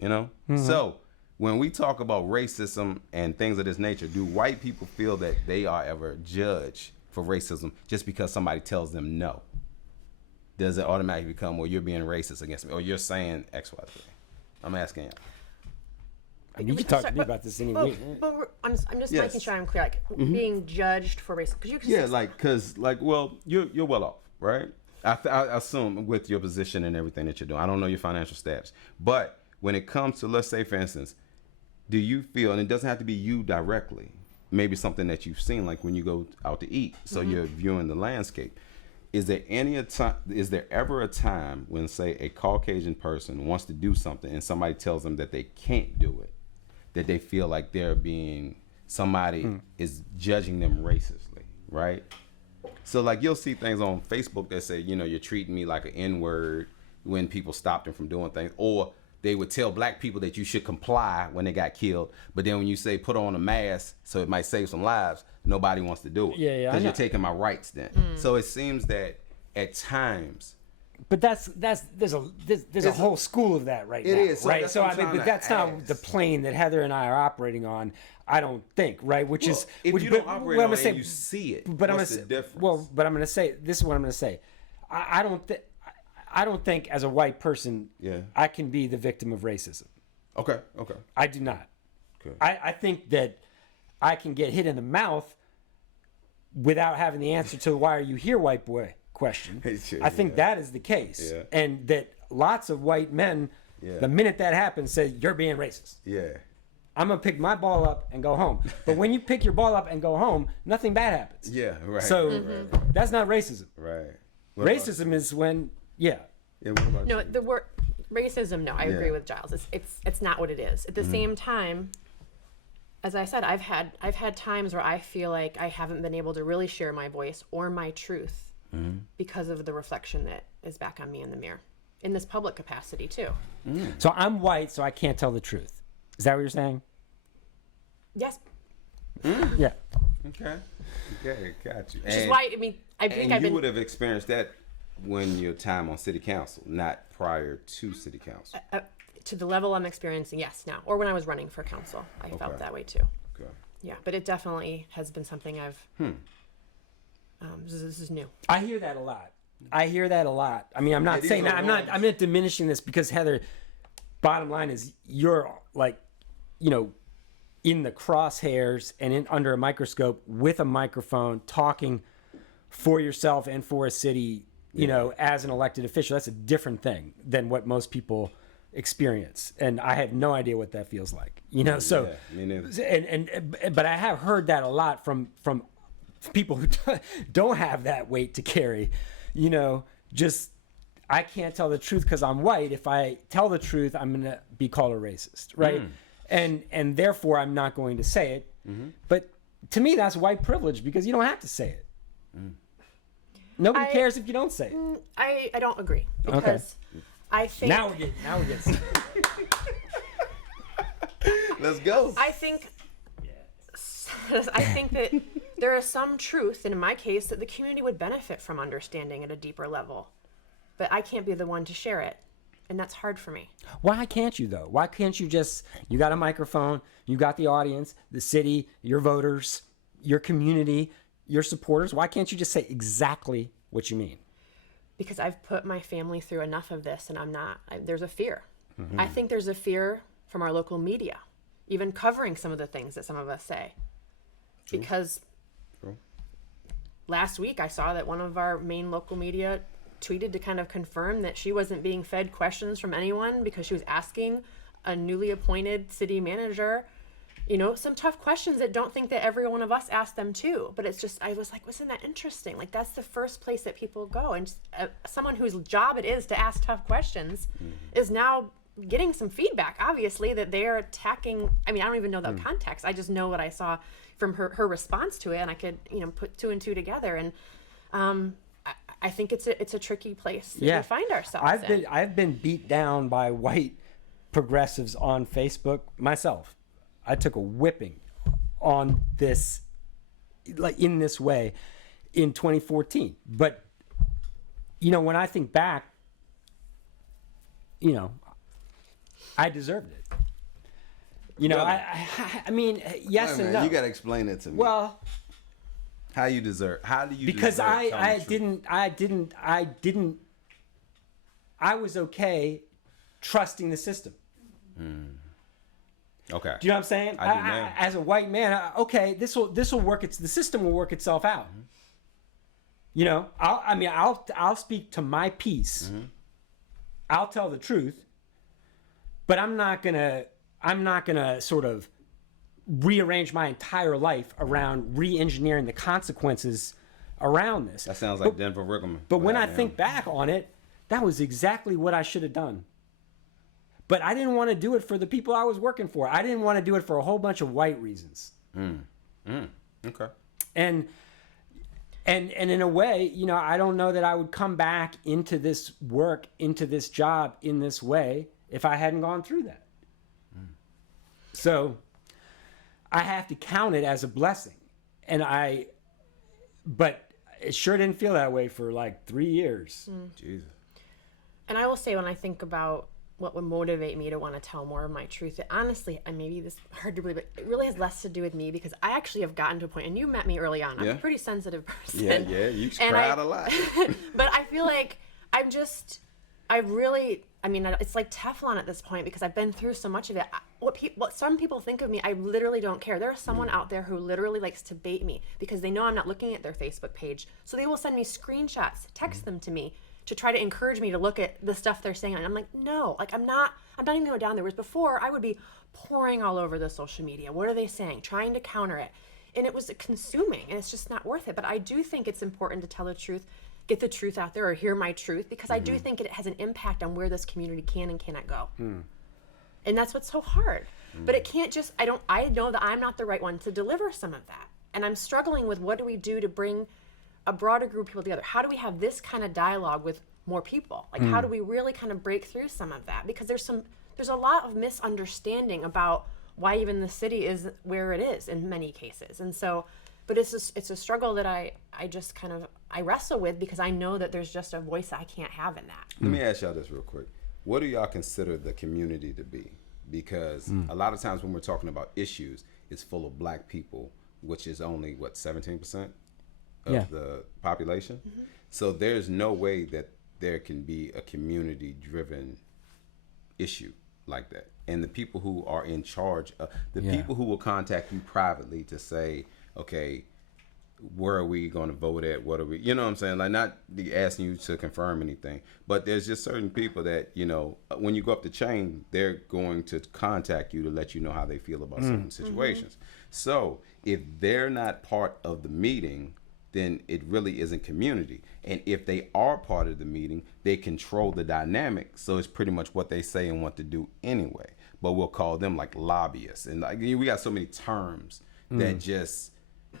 You know? So when we talk about racism and things of this nature, do white people feel that they are ever judged for racism just because somebody tells them no? Does it automatically become, well, you're being racist against me, or you're saying X, Y, Z? I'm asking you. I mean, you can talk to me about this anyway. But I'm just making sure I'm clear. Like, being judged for racism. Because you can well, you're well off, right? I assume with your position and everything that you're doing. I don't know your financial stats. But when it comes to, let's say, for instance, do you feel, and it doesn't have to be you directly, maybe something that you've seen, like when you go out to eat, so you're viewing the landscape. Is there ever a time when, say, a Caucasian person wants to do something and somebody tells them that they can't do it, that they feel like somebody is judging them racistly, right? So, like, you'll see things on Facebook that say, you know, you're treating me like an N-word when people stopped them from doing things, or they would tell black people that you should comply when they got killed, but then when you say put on a mask so it might save some lives, nobody wants to do it. Yeah, because you're taking my rights then. So it seems that at times. But there's a whole school of that right now. It is, right? So I mean, but that's not the plane that Heather and I are operating on. I don't think, right? Which is if you don't operate on it, you see it. But what's the difference? Well, but I'm going to say this is what I'm going to say. I don't think as a white person I can be the victim of racism. Okay. I do not. Okay. I think that I can get hit in the mouth without having the answer to why are you here, white boy question. I think that is the case. Yeah. And that lots of white men, the minute that happens, say, you're being racist. Yeah. I'm going to pick my ball up and go home. But when you pick your ball up and go home, nothing bad happens. Yeah, right. So that's not racism. Right. Racism is when, what about no, you? the word racism, no, I agree with Giles. It's not what it is. At the same time, as I said, I've had times where I feel like I haven't been able to really share my voice or my truth because of the reflection that is back on me in the mirror, in this public capacity too. So I'm white, so I can't tell the truth. Is that what you're saying? Yes. Yeah. Okay, got you. Which is why, I mean, I think you would have experienced that when your time on city council, not prior to city council. To the level I'm experiencing, yes, now. Or when I was running for council, I felt that way too. Okay. Yeah, but it definitely has been something I've... This is new. I hear that a lot. I mean, I'm not saying that. I'm not diminishing this because, Heather, bottom line is you're like, in the crosshairs and under a microscope with a microphone talking for yourself and for a city, as an elected official. That's a different thing than what most people experience. And I have no idea what that feels like, so, me neither. But I have heard that a lot from people who don't have that weight to carry, just, I can't tell the truth because I'm white. If I tell the truth, I'm going to be called a racist, right? And therefore, I'm not going to say it. Mm-hmm. But to me, that's white privilege because you don't have to say it. Nobody cares if you don't say it. I don't agree because I think now we're getting Let's go. I think that there is some truth, and in my case, that the community would benefit from understanding at a deeper level. But I can't be the one to share it. And that's hard for me. Why can't you, though? Why can't you you got a microphone, you got the audience, the city, your voters, your community, your supporters. Why can't you just say exactly what you mean? Because I've put my family through enough of this, and there's a fear. Mm-hmm. I think there's a fear from our local media, even covering some of the things that some of us say. True. Because last week I saw that one of our main local media tweeted to kind of confirm that she wasn't being fed questions from anyone because she was asking a newly appointed city manager, some tough questions that don't think that every one of us asked them too. But it's just, I was like, wasn't that interesting? Like, that's the first place that people go. And just, someone whose job it is to ask tough questions is now getting some feedback, obviously, that they're attacking. I mean, I don't even know the context. I just know what I saw from her response to it, and I could, put two and two together. And I think it's a tricky place that we find ourselves in. I've been beat down by white progressives on Facebook myself. I took a whipping on this, like in this way, in 2014. But when I think back, I deserved it. I mean, yes and no. You got to explain it to me. Well. How do you deserve? Because I was okay trusting the system. Okay. Do you know what I'm saying? I do now. As a white man, this will work. The system will work itself out. I'll speak to my piece. Mm-hmm. I'll tell the truth, but I'm not gonna sort of rearrange my entire life around re-engineering the consequences around this. That sounds like Denver Rickman. But when I think back on it, that was exactly what I should have done. But I didn't want to do it for the people I was working for. I didn't want to do it for a whole bunch of white reasons. Okay. And in a way, I don't know that I would come back into this work, into this job in this way if I hadn't gone through that. So I have to count it as a blessing. But it sure didn't feel that way for like 3 years. Jesus. And I will say, when I think about what would motivate me to want to tell more of my truth, it honestly, and maybe this is hard to believe, but it really has less to do with me, because I actually have gotten to a point, and you met me early on. I'm a pretty sensitive person. Yeah, you cried a lot. But I feel like it's like Teflon at this point, because I've been through so much of it. What some people think of me, I literally don't care. There's someone out there who literally likes to bait me because they know I'm not looking at their Facebook page. So they will send me screenshots, text them to me to try to encourage me to look at the stuff they're saying. And I'm like, no, I'm not even going to go down there. Whereas before, I would be pouring all over the social media. What are they saying? Trying to counter it. And it was consuming, and it's just not worth it. But I do think it's important to tell the truth, get the truth out there, or hear my truth, because I do think it has an impact on where this community can and cannot go. And that's what's so hard. But it can't just, I know that I'm not the right one to deliver some of that. And I'm struggling with, what do we do to bring a broader group of people together? How do we have this kind of dialogue with more people? Like, how do we really kind of break through some of that? Because there's a lot of misunderstanding about why even the city is where it is in many cases. And so, but it's a struggle that I just kind of, I wrestle with, because I know that there's just a voice I can't have in that. Let me ask y'all this real quick. What do y'all consider the community to be? Because a lot of times when we're talking about issues, it's full of black people, which is only, 17% of the population? So there's no way that there can be a community-driven issue. like that. And the people who are in charge, people who will contact you privately to say, okay, where are we going to vote at? What are we, you know what I'm saying? Like, not asking you to confirm anything, but there's just certain people that, you know, when you go up the chain, they're going to contact you to let you know how they feel about certain situations. So if they're not part of the meeting, then it really isn't community. And if they are part of the meeting, they control the dynamic. So it's pretty much what they say and what to do anyway. But we'll call them like lobbyists. And like, we got so many terms that just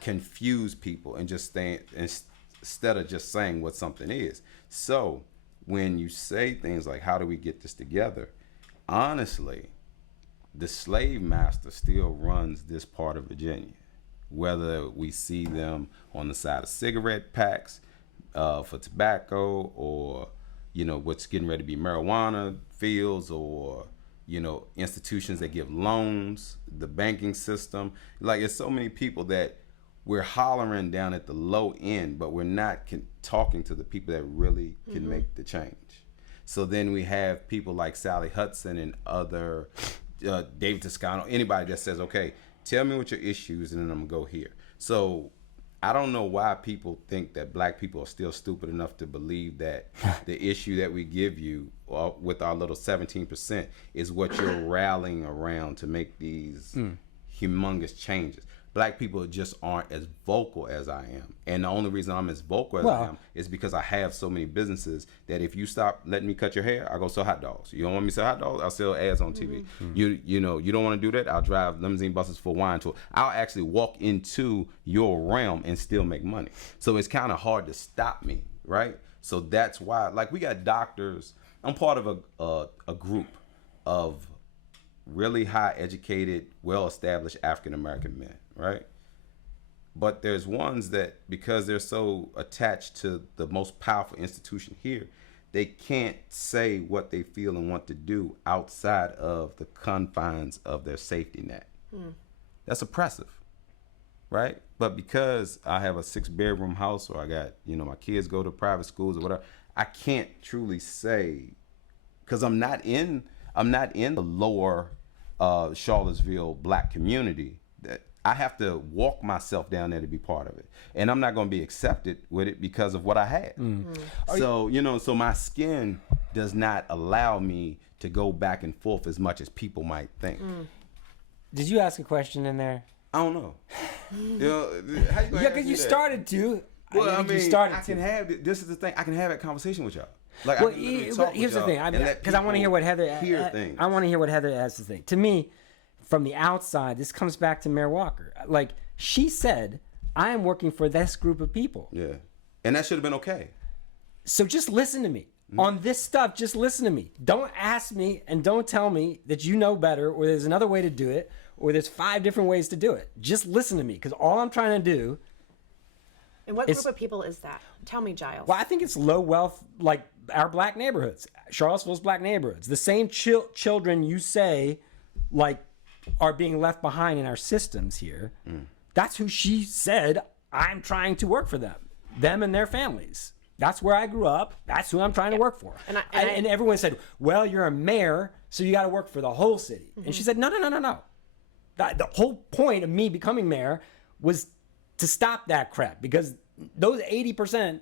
confuse people and just instead of just saying what something is. So when you say things like, how do we get this together? Honestly, the slave master still runs this part of Virginia. Whether we see them on the side of cigarette packs for tobacco, or, you know, what's getting ready to be marijuana fields, or, you know, institutions that give loans, the banking system. Like, there's so many people that we're hollering down at the low end, but we're not talking to the people that really can make the change. So then we have people like Sally Hudson and other, David Toscano, anybody that says, okay, tell me what your issue is, and then I'm gonna go here. So I don't know why people think that black people are still stupid enough to believe that the issue that we give you with our little 17% is what you're rallying around to make these humongous changes. Black people just aren't as vocal as I am. And the only reason I'm as vocal as I am is because I have so many businesses that if you stop letting me cut your hair, I'll go sell hot dogs. You don't want me to sell hot dogs? I'll sell ads on TV. You know, you don't want to do that? I'll drive limousine buses for wine tour. I'll actually walk into your realm and still make money. So it's kind of hard to stop me, right? So that's why, like, we got doctors. I'm part of a group of really high educated, well-established African-American men, right? But there's ones that, because they're so attached to the most powerful institution here, they can't say what they feel and want to do outside of the confines of their safety net. That's oppressive, right? But because I have a 6-bedroom house, or I got, you know, my kids go to private schools or whatever, I can't truly say, because I'm not in the lower Charlottesville black community, that I have to walk myself down there to be part of it. And I'm not going to be accepted with it because of what I had. So, you know, so my skin does not allow me to go back and forth as much as people might think. Did you ask a question in there? I don't know. You know, how you yeah, because you started to. Well, I mean, this is the thing. I can have that conversation with y'all. Like, well, here's the thing, because I want to hear what Heather. I want to hear what Heather has to say. To me, from the outside, this comes back to Mayor Walker. Like, she said, "I am working for this group of people." Yeah, and that should have been okay. So just listen to me on this stuff. Just listen to me. Don't ask me and don't tell me that you know better, or there's another way to do it, or there's 5 different ways to do it. Just listen to me, because all I'm trying to do. And what group of people is that? Tell me, Giles. Well, I think it's low wealth, like our black neighborhoods, Charlottesville's black neighborhoods. The same children you say, like, are being left behind in our systems here. That's who she said, I'm trying to work for them and their families. That's where I grew up. That's who I'm trying to work for. And everyone said, well, you're a mayor, so you got to work for the whole city. And she said, no. The whole point of me becoming mayor was to stop that crap, because those 80%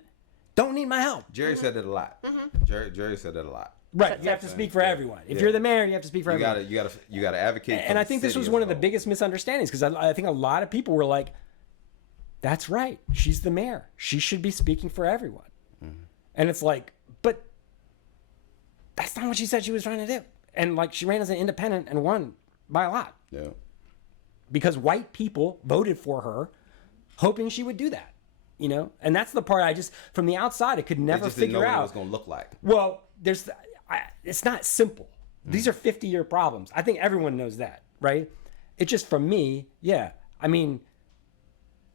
don't need my help. Jerry said that a lot. Jerry said that a lot. Right, you have to speak for everyone. If you're the mayor, you have to speak for everyone. You gotta advocate. And I think this was one of the biggest misunderstandings, because I think a lot of people were like, "That's right, she's the mayor. She should be speaking for everyone." And it's like, but that's not what she said she was trying to do. And like, she ran as an independent and won by a lot. Yeah. Because white people voted for her, hoping she would do that. You know, and that's the part I just, from the outside, I could never figure out what it was going to look like. Well, it's not simple. These are 50-year problems. I think everyone knows that, right? It's just, for me, I mean,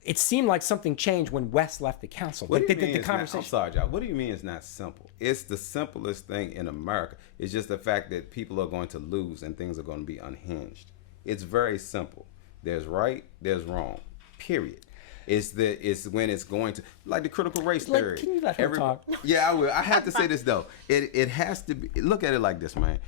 it seemed like something changed when Wes left the council. What do you mean? I'm sorry, John. What do you mean it's not simple? It's the simplest thing in America. It's just the fact that people are going to lose and things are going to be unhinged. It's very simple. There's right, there's wrong. Period. It's when it's going to, like the critical race theory. Can you let her talk? Yeah, I will. I have to say this though. It has to be. Look at it like this, man.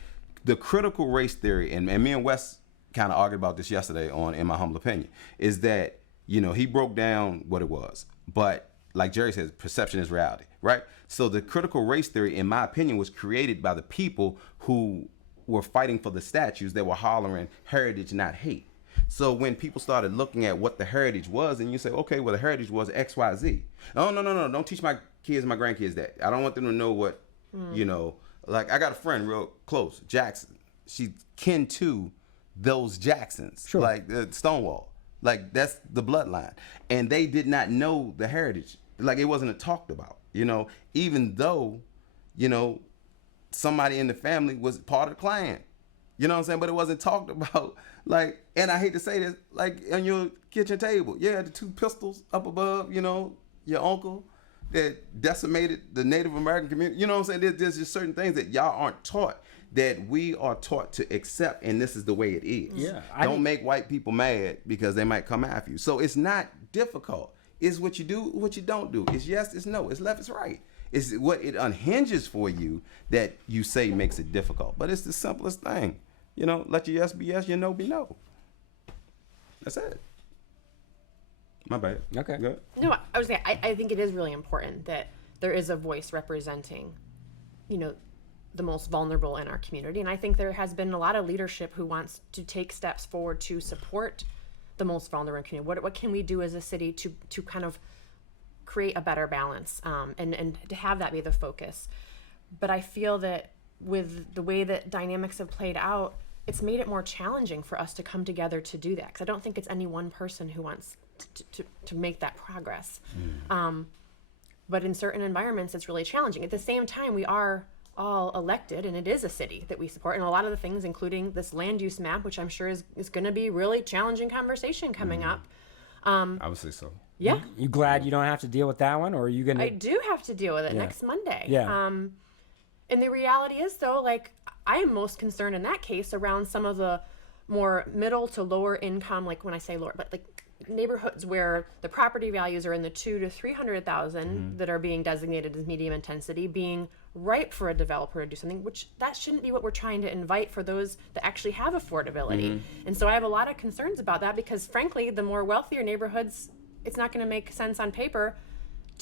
the critical race theory, and me and Wes kind of argued about this yesterday on In My Humble Opinion, is that, you know, he broke down what it was. But like Jerry says, perception is reality, right? So the critical race theory, in my opinion, was created by the people who were fighting for the statues that were hollering heritage, not hate. So when people started looking at what the heritage was, and you say, okay, well, the heritage was X, Y, Z. Oh, no. Don't teach my kids, my grandkids that. I don't want them to know what, you know, like I got a friend real close, Jackson. She's kin to those Jacksons, sure. Like Stonewall. Like that's the bloodline. And they did not know the heritage. Like it wasn't talked about, you know, even though, you know, somebody in the family was part of the clan. You know what I'm saying? But it wasn't talked about. Like, and I hate to say this, like on your kitchen table, yeah, the 2 pistols up above, you know, your uncle that decimated the Native American community. You know what I'm saying? There's just certain things that y'all aren't taught that we are taught to accept, and this is the way it is. Yeah, don't make white people mad because they might come after you. So it's not difficult. It's what you do, what you don't do. It's yes, it's no. It's left, it's right. It's what it unhinges for you that you say makes it difficult. But it's the simplest thing. You know, let your yes be yes, your no be no. That's it. My bad. Okay. Good. No, I was saying, I think it is really important that there is a voice representing, you know, the most vulnerable in our community. And I think there has been a lot of leadership who wants to take steps forward to support the most vulnerable community. What can we do as a city to kind of create a better balance and to have that be the focus? But I feel that with the way that dynamics have played out, it's made it more challenging for us to come together to do that. Because I don't think it's any one person who wants to make that progress. But in certain environments, it's really challenging. At the same time, we are all elected, and it is a city that we support. And a lot of the things, including this land use map, which I'm sure is going to be really challenging conversation coming up. I would say so. Yeah. You glad you don't have to deal with that one, or are you going to? I do have to deal with it next Monday. Yeah. And the reality is, though, like, I am most concerned in that case around some of the more middle to lower income, like when I say lower, but like neighborhoods where the property values are in the 200,000 to 300,000 that are being designated as medium intensity, being ripe for a developer to do something, which that shouldn't be what we're trying to invite for those that actually have affordability. And so I have a lot of concerns about that because, frankly, the more wealthier neighborhoods, it's not going to make sense on paper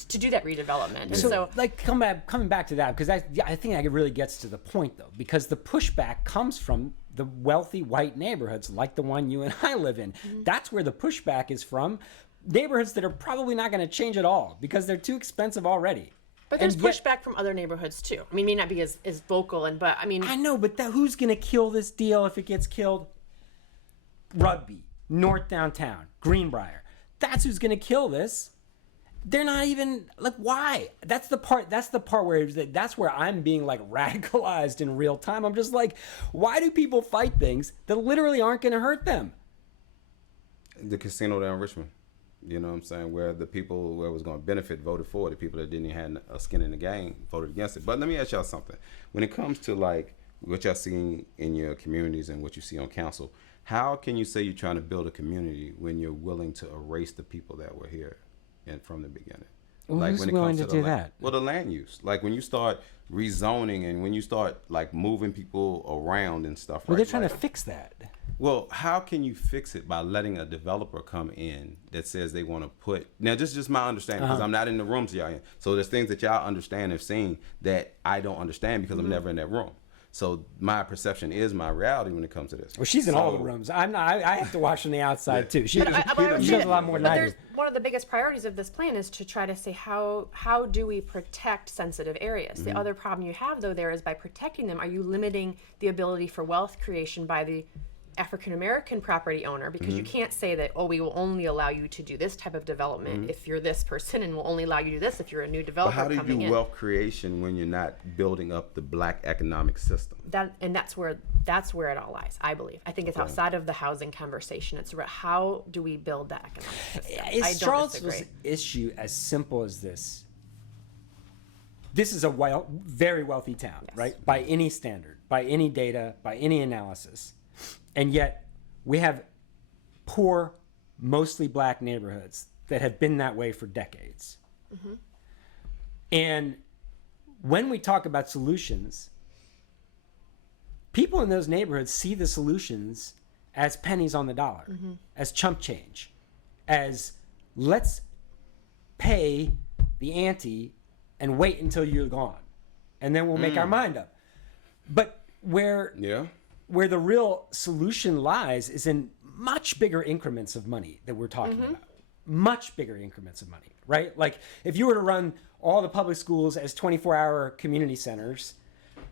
to do that redevelopment. And so like coming back to that, because I think that really gets to the point, though, because the pushback comes from the wealthy white neighborhoods like the one you and I live in. That's where the pushback is from. Neighborhoods that are probably not going to change at all because they're too expensive already. But there's pushback from other neighborhoods too. I mean, it may not be as vocal, but I mean, I know, but who's going to kill this deal if it gets killed? Rugby, North Downtown, Greenbrier. That's who's going to kill this. They're not even like, why? That's the part where that's where I'm being like radicalized in real time. I'm just like, why do people fight things that literally aren't going to hurt them? The casino down in Richmond, you know what I'm saying, where the people where it was going to benefit voted for it. The people that didn't even have a skin in the game voted against it. But let me ask y'all something. When it comes to like what y'all seeing in your communities and what you see on council, how can you say you're trying to build a community when you're willing to erase the people that were here and from the beginning? Well, like who's when it willing comes to do that? Well, the land use. Like when you start rezoning and when you start like moving people around and stuff. Well, right? they're trying like, to fix that. Well, how can you fix it by letting a developer come in that says they want to put... Now, this is just my understanding because I'm not in the rooms y'all in. So there's things that y'all understand and seen that I don't understand because I'm never in that room. So my perception is my reality when it comes to this. Well, she's in all the rooms. I'm not. I have to watch from the outside too. She knows a lot more than I do. One of the biggest priorities of this plan is to try to say how do we protect sensitive areas. The other problem you have though there is by protecting them, are you limiting the ability for wealth creation by the African American property owner, because you can't say that, oh, we will only allow you to do this type of development if you're this person, and we'll only allow you to do this if you're a new developer coming in. But how do you do wealth creation when you're not building up the black economic system? That's where it all lies, I believe. I think it's outside of the housing conversation. It's about how do we build that economic system. Is Charlottesville's issue as simple as this? This is a very wealthy town, right? By any standard, by any data, by any analysis. And yet we have poor, mostly black neighborhoods that have been that way for decades. And when we talk about solutions, people in those neighborhoods see the solutions as pennies on the dollar, as chump change, as let's pay the ante and wait until you're gone, and then we'll make our mind up. But where the real solution lies is in much bigger increments of money that we're talking about. Much bigger increments of money, right? Like if you were to run all the public schools as 24-hour community centers,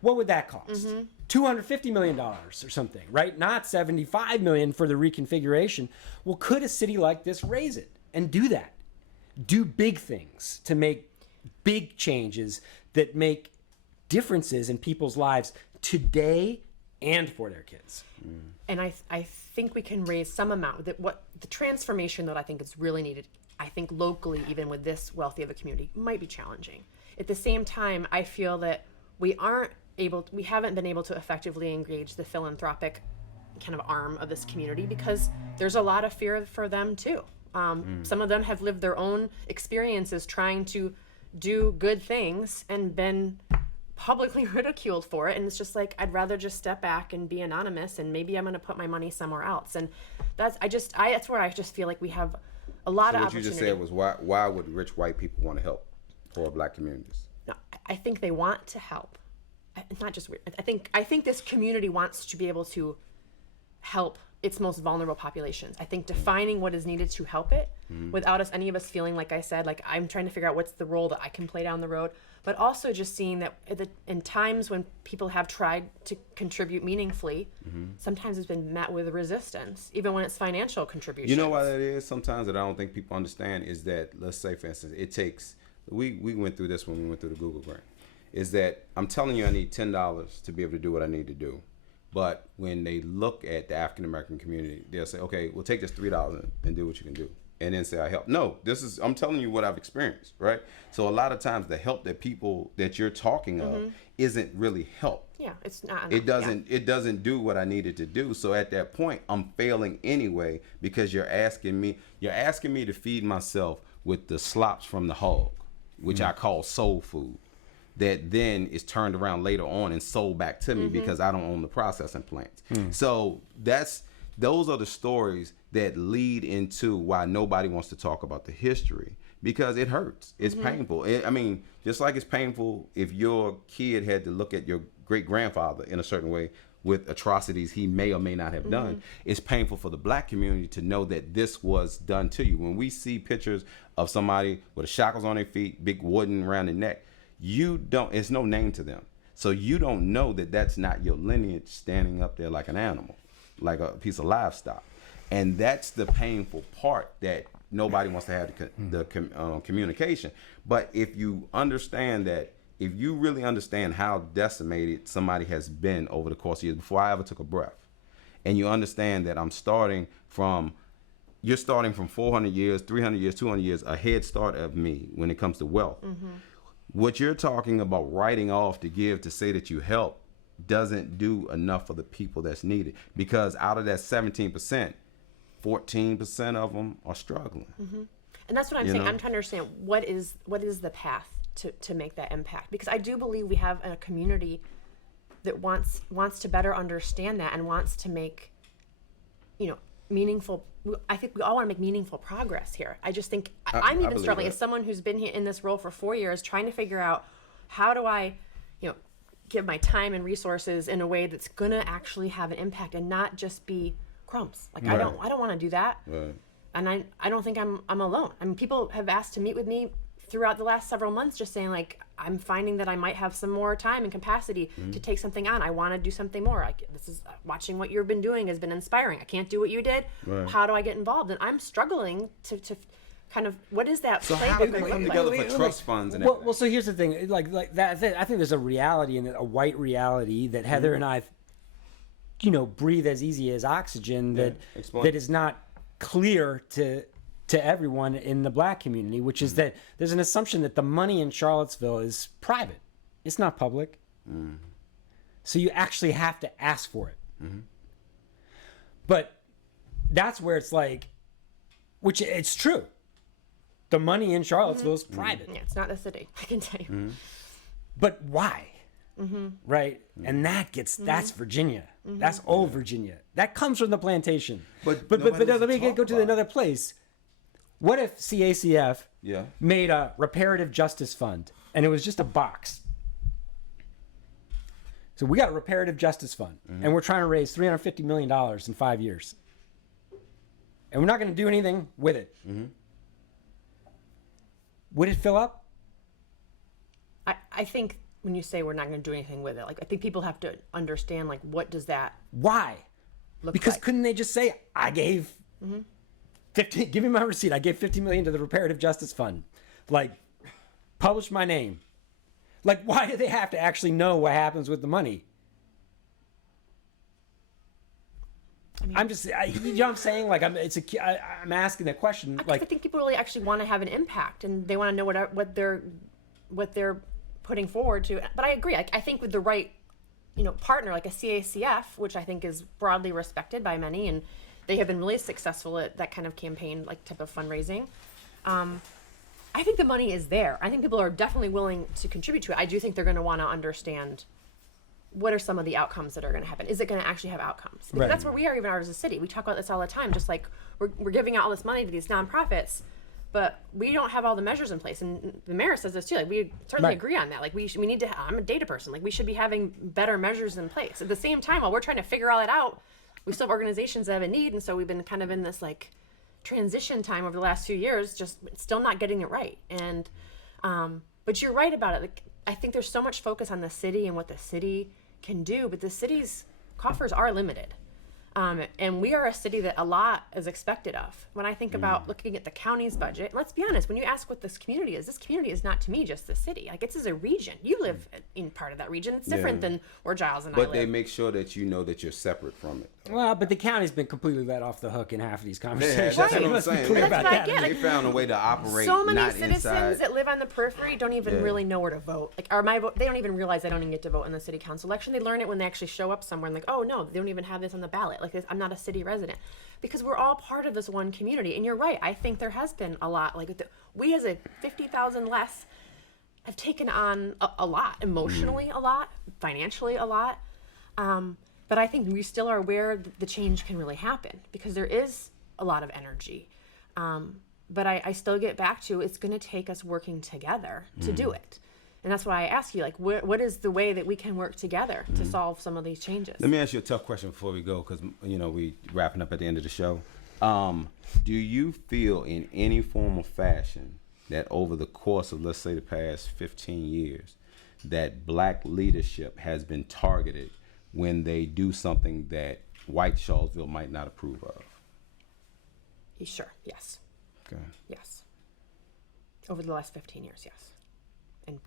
what would that cost? $250 million or something, right? Not $75 million for the reconfiguration. Well, could a city like this raise it and do that? Do big things to make big changes that make differences in people's lives today and for their kids. And I think we can raise some amount. That what the transformation that I think is really needed, I think locally, even with this wealthy of a community, might be challenging. At the same time, I feel that we haven't been able to effectively engage the philanthropic kind of arm of this community because there's a lot of fear for them too. Some of them have lived their own experiences trying to do good things and been publicly ridiculed for it, and it's just like I'd rather just step back and be anonymous, and maybe I'm going to put my money somewhere else. And that's where I just feel like we have a lot of opportunity. What you just said was why would rich white people want to help poor black communities? No, I think they want to help. It's not just weird. I think this community wants to be able to help its most vulnerable populations. I think defining what is needed to help it without any of us feeling, like I said, like I'm trying to figure out what's the role that I can play down the road, but also just seeing that in times when people have tried to contribute meaningfully, sometimes it's been met with resistance, even when it's financial contributions. You know why that is? Sometimes that I don't think people understand is that, let's say, for instance, it takes, we went through this when we went through the Google grant, is that I'm telling you I need $10 to be able to do what I need to do. But when they look at the African-American community, they'll say, okay, we'll take this $3 and do what you can do. And then say, I help. No, I'm telling you what I've experienced, right? So a lot of times the help that people that you're talking of isn't really help. Yeah, it's not. It doesn't do what I needed to do. So at that point, I'm failing anyway because you're asking me to feed myself with the slops from the hog, which I call soul food. That then is turned around later on and sold back to me because I don't own the processing plants. So those are the stories that lead into why nobody wants to talk about the history, because it hurts. It's painful. I mean, just like it's painful if your kid had to look at your great-grandfather in a certain way with atrocities he may or may not have done, it's painful for the black community to know that this was done to you. When we see pictures of somebody with the shackles on their feet, big wooden around their neck, it's no name to them. So you don't know that that's not your lineage standing up there like an animal, like a piece of livestock. And that's the painful part that nobody wants to have the communication. But if you understand that, if you really understand how decimated somebody has been over the course of years, before I ever took a breath, and you understand that you're starting from 400 years, 300 years, 200 years, a head start of me when it comes to wealth. What you're talking about writing off to give to say that you help doesn't do enough for the people that's needed, because out of that 17%, 14% of them are struggling. And that's what I'm saying. I'm trying to understand what is the path to make that impact, because I do believe we have a community that wants to better understand that and wants to make meaningful. I think we all want to make meaningful progress here. I just think I'm even struggling as someone who's been here in this role for 4 years, trying to figure out how do I, give my time and resources in a way that's gonna actually have an impact and not just be crumbs. Like I don't want to do that. Right. And I don't think I'm alone. I mean, people have asked to meet with me throughout the last several months, just saying like, I'm finding that I might have some more time and capacity to take something on. I want to do something more. This is watching what you've been doing has been inspiring. I can't do what you did. Right. How do I get involved? And I'm struggling to kind of, what is that? So how do they come together for trust funds and everything? Well, so here's the thing. Like that. I think there's a reality, and a white reality that Heather and I, breathe as easy as oxygen. That is not clear to everyone in the black community, which is that there's an assumption that the money in Charlottesville is private. It's not public. So you actually have to ask for it. But that's where it's like, which it's true. The money in Charlottesville is private. Yeah, it's not the city, I can tell you. But why? right? And that's Virginia. That's old Virginia. That comes from the plantation. But let me go to another place. What if CACF made a reparative justice fund and it was just a box? So we got a reparative justice fund and we're trying to raise $350 million in 5 years. And we're not going to do anything with it. Would it fill up? I think when you say we're not going to do anything with it, like, I think people have to understand, like, what does that Why? look Because like? couldn't they just say, I gave 50, give me my receipt. I gave $50 million to the reparative justice fund. Like, publish my name. Like, why do they have to actually know what happens with the money? You know what I'm saying? Like, I'm asking that question. I think people really actually want to have an impact, and they want to know what they're putting forward to. But I agree. I think with the right, partner like a CACF, which I think is broadly respected by many, and they have been really successful at that kind of campaign, like type of fundraising. I think the money is there. I think people are definitely willing to contribute to it. I do think they're going to want to understand what are some of the outcomes that are going to happen. Is it going to actually have outcomes? Because that's where we are even as a city. We talk about this all the time. Just like we're giving out all this money to these nonprofits, but we don't have all the measures in place. And the mayor says this too. Like, we certainly agree on that. Like, we need to. I'm a data person. Like, we should be having better measures in place. At the same time, while we're trying to figure all that out, we still have organizations that have a need, and so we've been kind of in this like transition time over the last few years, just still not getting it right. And but you're right about it. Like, I think there's so much focus on the city and what the city can do, but the city's coffers are limited. And we are a city that a lot is expected of. When I think about looking at the county's budget, let's be honest, when you ask what this community is not to me just the city. Like, it's a region. You live in part of that region. It's different than where Giles and I live. But they make sure that you know that you're separate from it. Well, but the county's been completely let off the hook in half of these conversations. That's what I'm saying. Clear about that. They found a way to operate. So many not citizens inside. that live on the periphery don't even really know where to vote. Like, or my vote, they don't even realize they don't even get to vote in the city council election. They learn it when they actually show up somewhere and like, oh no, they don't even have this on the ballot. Like, I'm not a city resident, because we're all part of this one community. And you're right. I think there has been a lot. Like, we as a 50,000 less have taken on a lot, emotionally a lot, financially a lot. But I think we still are aware that the change can really happen because there is a lot of energy. But I still get back to, it's going to take us working together to do it. And that's why I ask you, like, what is the way that we can work together to solve some of these changes? Let me ask you a tough question before we go, because, we wrapping up at the end of the show. Do you feel in any form or fashion that over the course of, let's say, the past 15 years, that black leadership has been targeted when they do something that white Charlottesville might not approve of? Sure, yes. Okay. Yes. Over the last 15 years, yes. And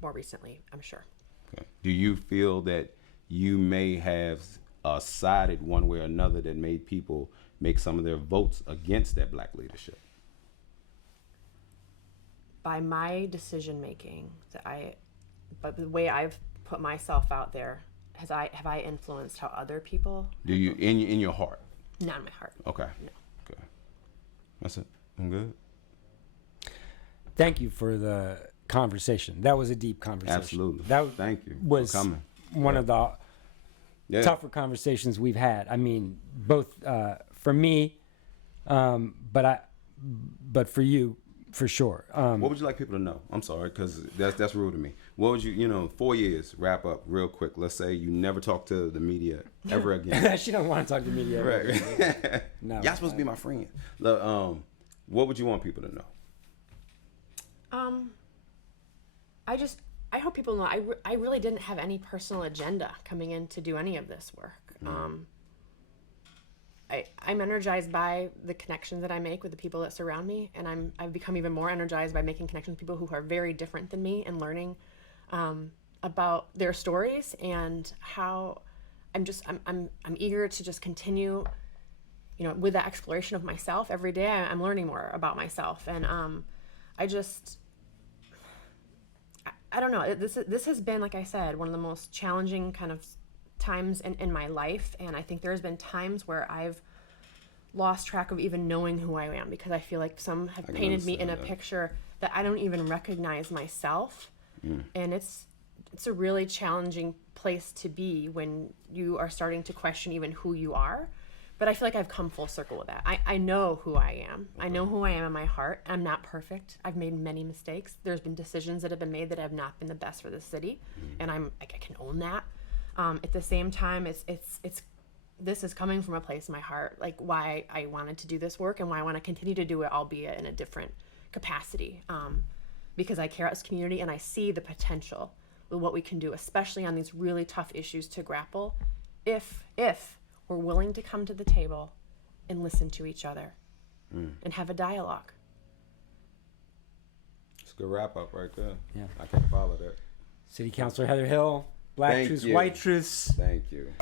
more recently, I'm sure. Okay. Do you feel that you may have sided one way or another that made people make some of their votes against that black leadership? By my decision making, but the way I've put myself out there, have I influenced how other people? Do you in your heart? Not in my heart. Okay. No. Okay. That's it. I'm good. Thank you for the conversation. That was a deep conversation. Absolutely. Thank you. Was for coming. One of the tougher conversations we've had. I mean, both for me, but for you, for sure. What would you like people to know? I'm sorry, because that's rude to me. What would you, 4 years, wrap up real quick. Let's say you never talk to the media ever again. She don't want to talk to the media ever again. Right. No, y'all supposed to be my friend. Look, what would you want people to know? I hope people know I really didn't have any personal agenda coming in to do any of this work. I'm energized by the connections that I make with the people that surround me, and I've become even more energized by making connections with people who are very different than me and learning about their stories and how I'm eager to just continue, with that exploration of myself every day. I'm learning more about myself, and I don't know. This has been, like I said, one of the most challenging kind of times in my life, and I think there's been times where I've lost track of even knowing who I am, because I feel like some have painted me in a picture that I don't even recognize myself, and it's it's a really challenging place to be when you are starting to question even who you are. But I feel like I've come full circle with that. I know who I am. Okay. I know who I am in my heart. I'm not perfect. I've made many mistakes. There's been decisions that have been made that have not been the best for the city, and I can own that. At the same time, it's this is coming from a place in my heart, like why I wanted to do this work and why I want to continue to do it, albeit in a different capacity, because I care about this community and I see the potential with what we can do, especially on these really tough issues to grapple, if we're willing to come to the table and listen to each other and have a dialogue. It's a good wrap up right there. Yeah. I can follow that. City Councilor Heather Hill, Black Truths, White Truths. Thank you.